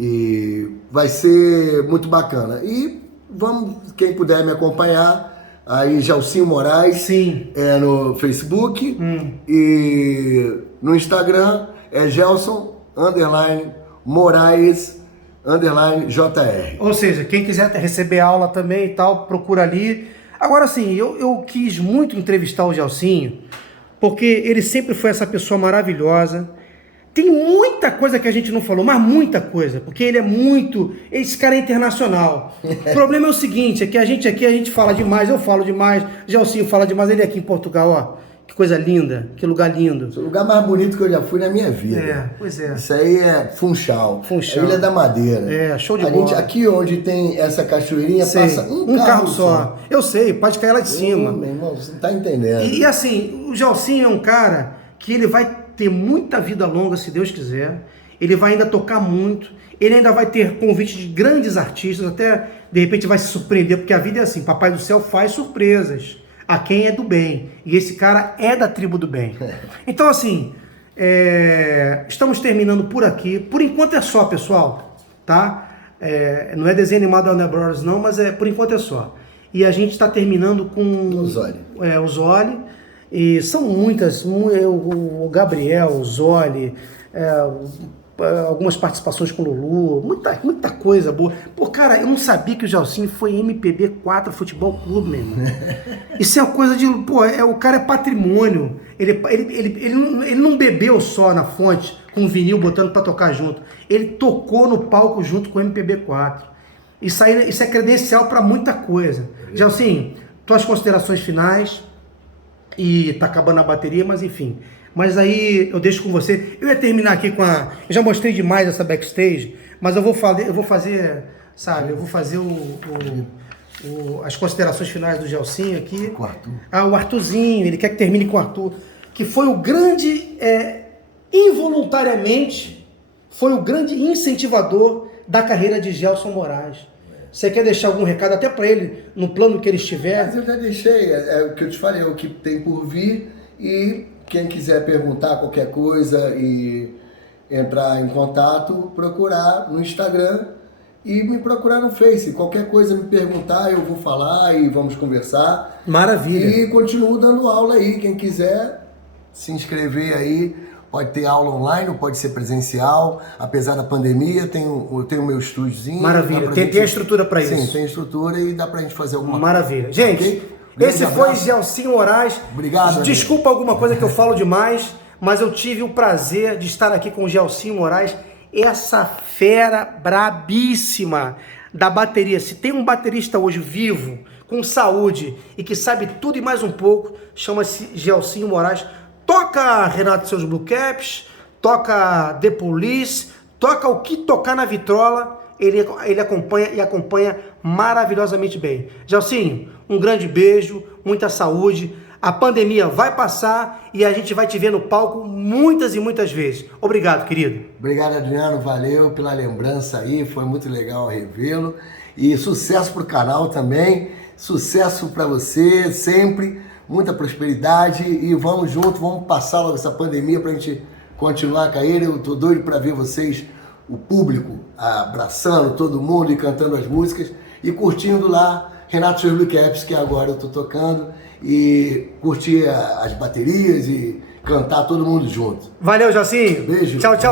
e vai ser muito bacana. E vamos, quem puder me acompanhar, aí Gelsinho Moraes. Sim. No Facebook e no Instagram é Gelson_Moraes_JR. Ou seja, quem quiser receber aula também e tal, procura ali. Agora sim, eu quis muito entrevistar o Gelsinho, porque ele sempre foi essa pessoa maravilhosa. Tem muita coisa que a gente não falou, mas muita coisa, porque ele é muito... Esse cara é internacional. O problema é o seguinte, é que a gente fala demais, eu falo demais, Gelsinho fala demais, ele aqui em Portugal, ó. Que coisa linda, que lugar lindo. O lugar mais bonito que eu já fui na minha vida. Pois é. Isso aí é Funchal. A Ilha da Madeira. Show de bola. Aqui onde tem essa cachoeirinha, passa um carro só. Eu sei, pode cair lá de cima. Meu irmão, você não tá entendendo. E assim, o Gelsinho é um cara que ele vai ter muita vida longa, se Deus quiser. Ele vai ainda tocar muito. Ele ainda vai ter convite de grandes artistas, até de repente vai se surpreender, porque a vida é assim, Papai do Céu faz surpresas a quem é do bem. E esse cara é da tribo do bem. Então, assim, estamos terminando por aqui. Por enquanto é só, pessoal. Tá? Não é desenho animado da Warner Bros. Não, mas por enquanto é só. E a gente está terminando com o Zoli. E são muitas. O Gabriel, o Zoli, algumas participações com o Lulu, muita coisa boa. Pô, cara, eu não sabia que o Gelsinho foi MPB4 Futebol Clube, meu irmão. Isso é uma coisa de... Pô, o cara é patrimônio. Ele não bebeu só na fonte, com o vinil botando pra tocar junto. Ele tocou no palco junto com o MPB4. Isso é credencial pra muita coisa. Gelsinho, tuas considerações finais. E tá acabando a bateria, mas enfim... Mas aí eu deixo com você. Eu ia terminar aqui com a... Eu já mostrei demais essa backstage, mas eu vou fazer, sabe? Eu vou fazer as considerações finais do Gelsinho aqui. Com o Arthur. O Arthurzinho, ele quer que termine com o Arthur, que foi o grande, involuntariamente, foi o grande incentivador da carreira de Gelson Moraes. Você quer deixar algum recado até para ele, no plano que ele estiver? Mas eu já deixei, é o que eu te falei, é o que tem por vir. E quem quiser perguntar qualquer coisa e entrar em contato, procurar no Instagram e me procurar no Face. Qualquer coisa me perguntar, eu vou falar e vamos conversar. Maravilha. E continuo dando aula aí. Quem quiser se inscrever aí, pode ter aula online, pode ser presencial. Apesar da pandemia, eu tenho meu estúdiozinho. Maravilha. Tem a estrutura para isso? Sim, tem estrutura e dá pra gente fazer alguma coisa. Maravilha. Gente... Okay? Esse foi Gelsinho Moraes. Obrigado. Desculpa alguma coisa que eu falo demais, mas eu tive o prazer de estar aqui com o Gelsinho Moraes, essa fera brabíssima da bateria. Se tem um baterista hoje vivo, com saúde e que sabe tudo e mais um pouco, chama-se Gelsinho Moraes. Toca Renato Seus Blue Caps, toca The Police, toca o que tocar na vitrola. Ele acompanha e acompanha maravilhosamente bem. Gelsinho, um grande beijo, muita saúde. A pandemia vai passar e a gente vai te ver no palco muitas e muitas vezes. Obrigado, querido. Obrigado, Adriano. Valeu pela lembrança aí. Foi muito legal revê-lo. E sucesso pro canal também. Sucesso para você sempre. Muita prosperidade. E vamos junto, vamos passar logo essa pandemia pra gente continuar a carreira. Eu tô doido para ver vocês, o público, abraçando todo mundo e cantando as músicas e curtindo lá Renato Seus Blue Caps, que agora eu tô tocando, e curtir as baterias e cantar todo mundo junto. Valeu, Gelsinho. Beijo. Tchau, tchau.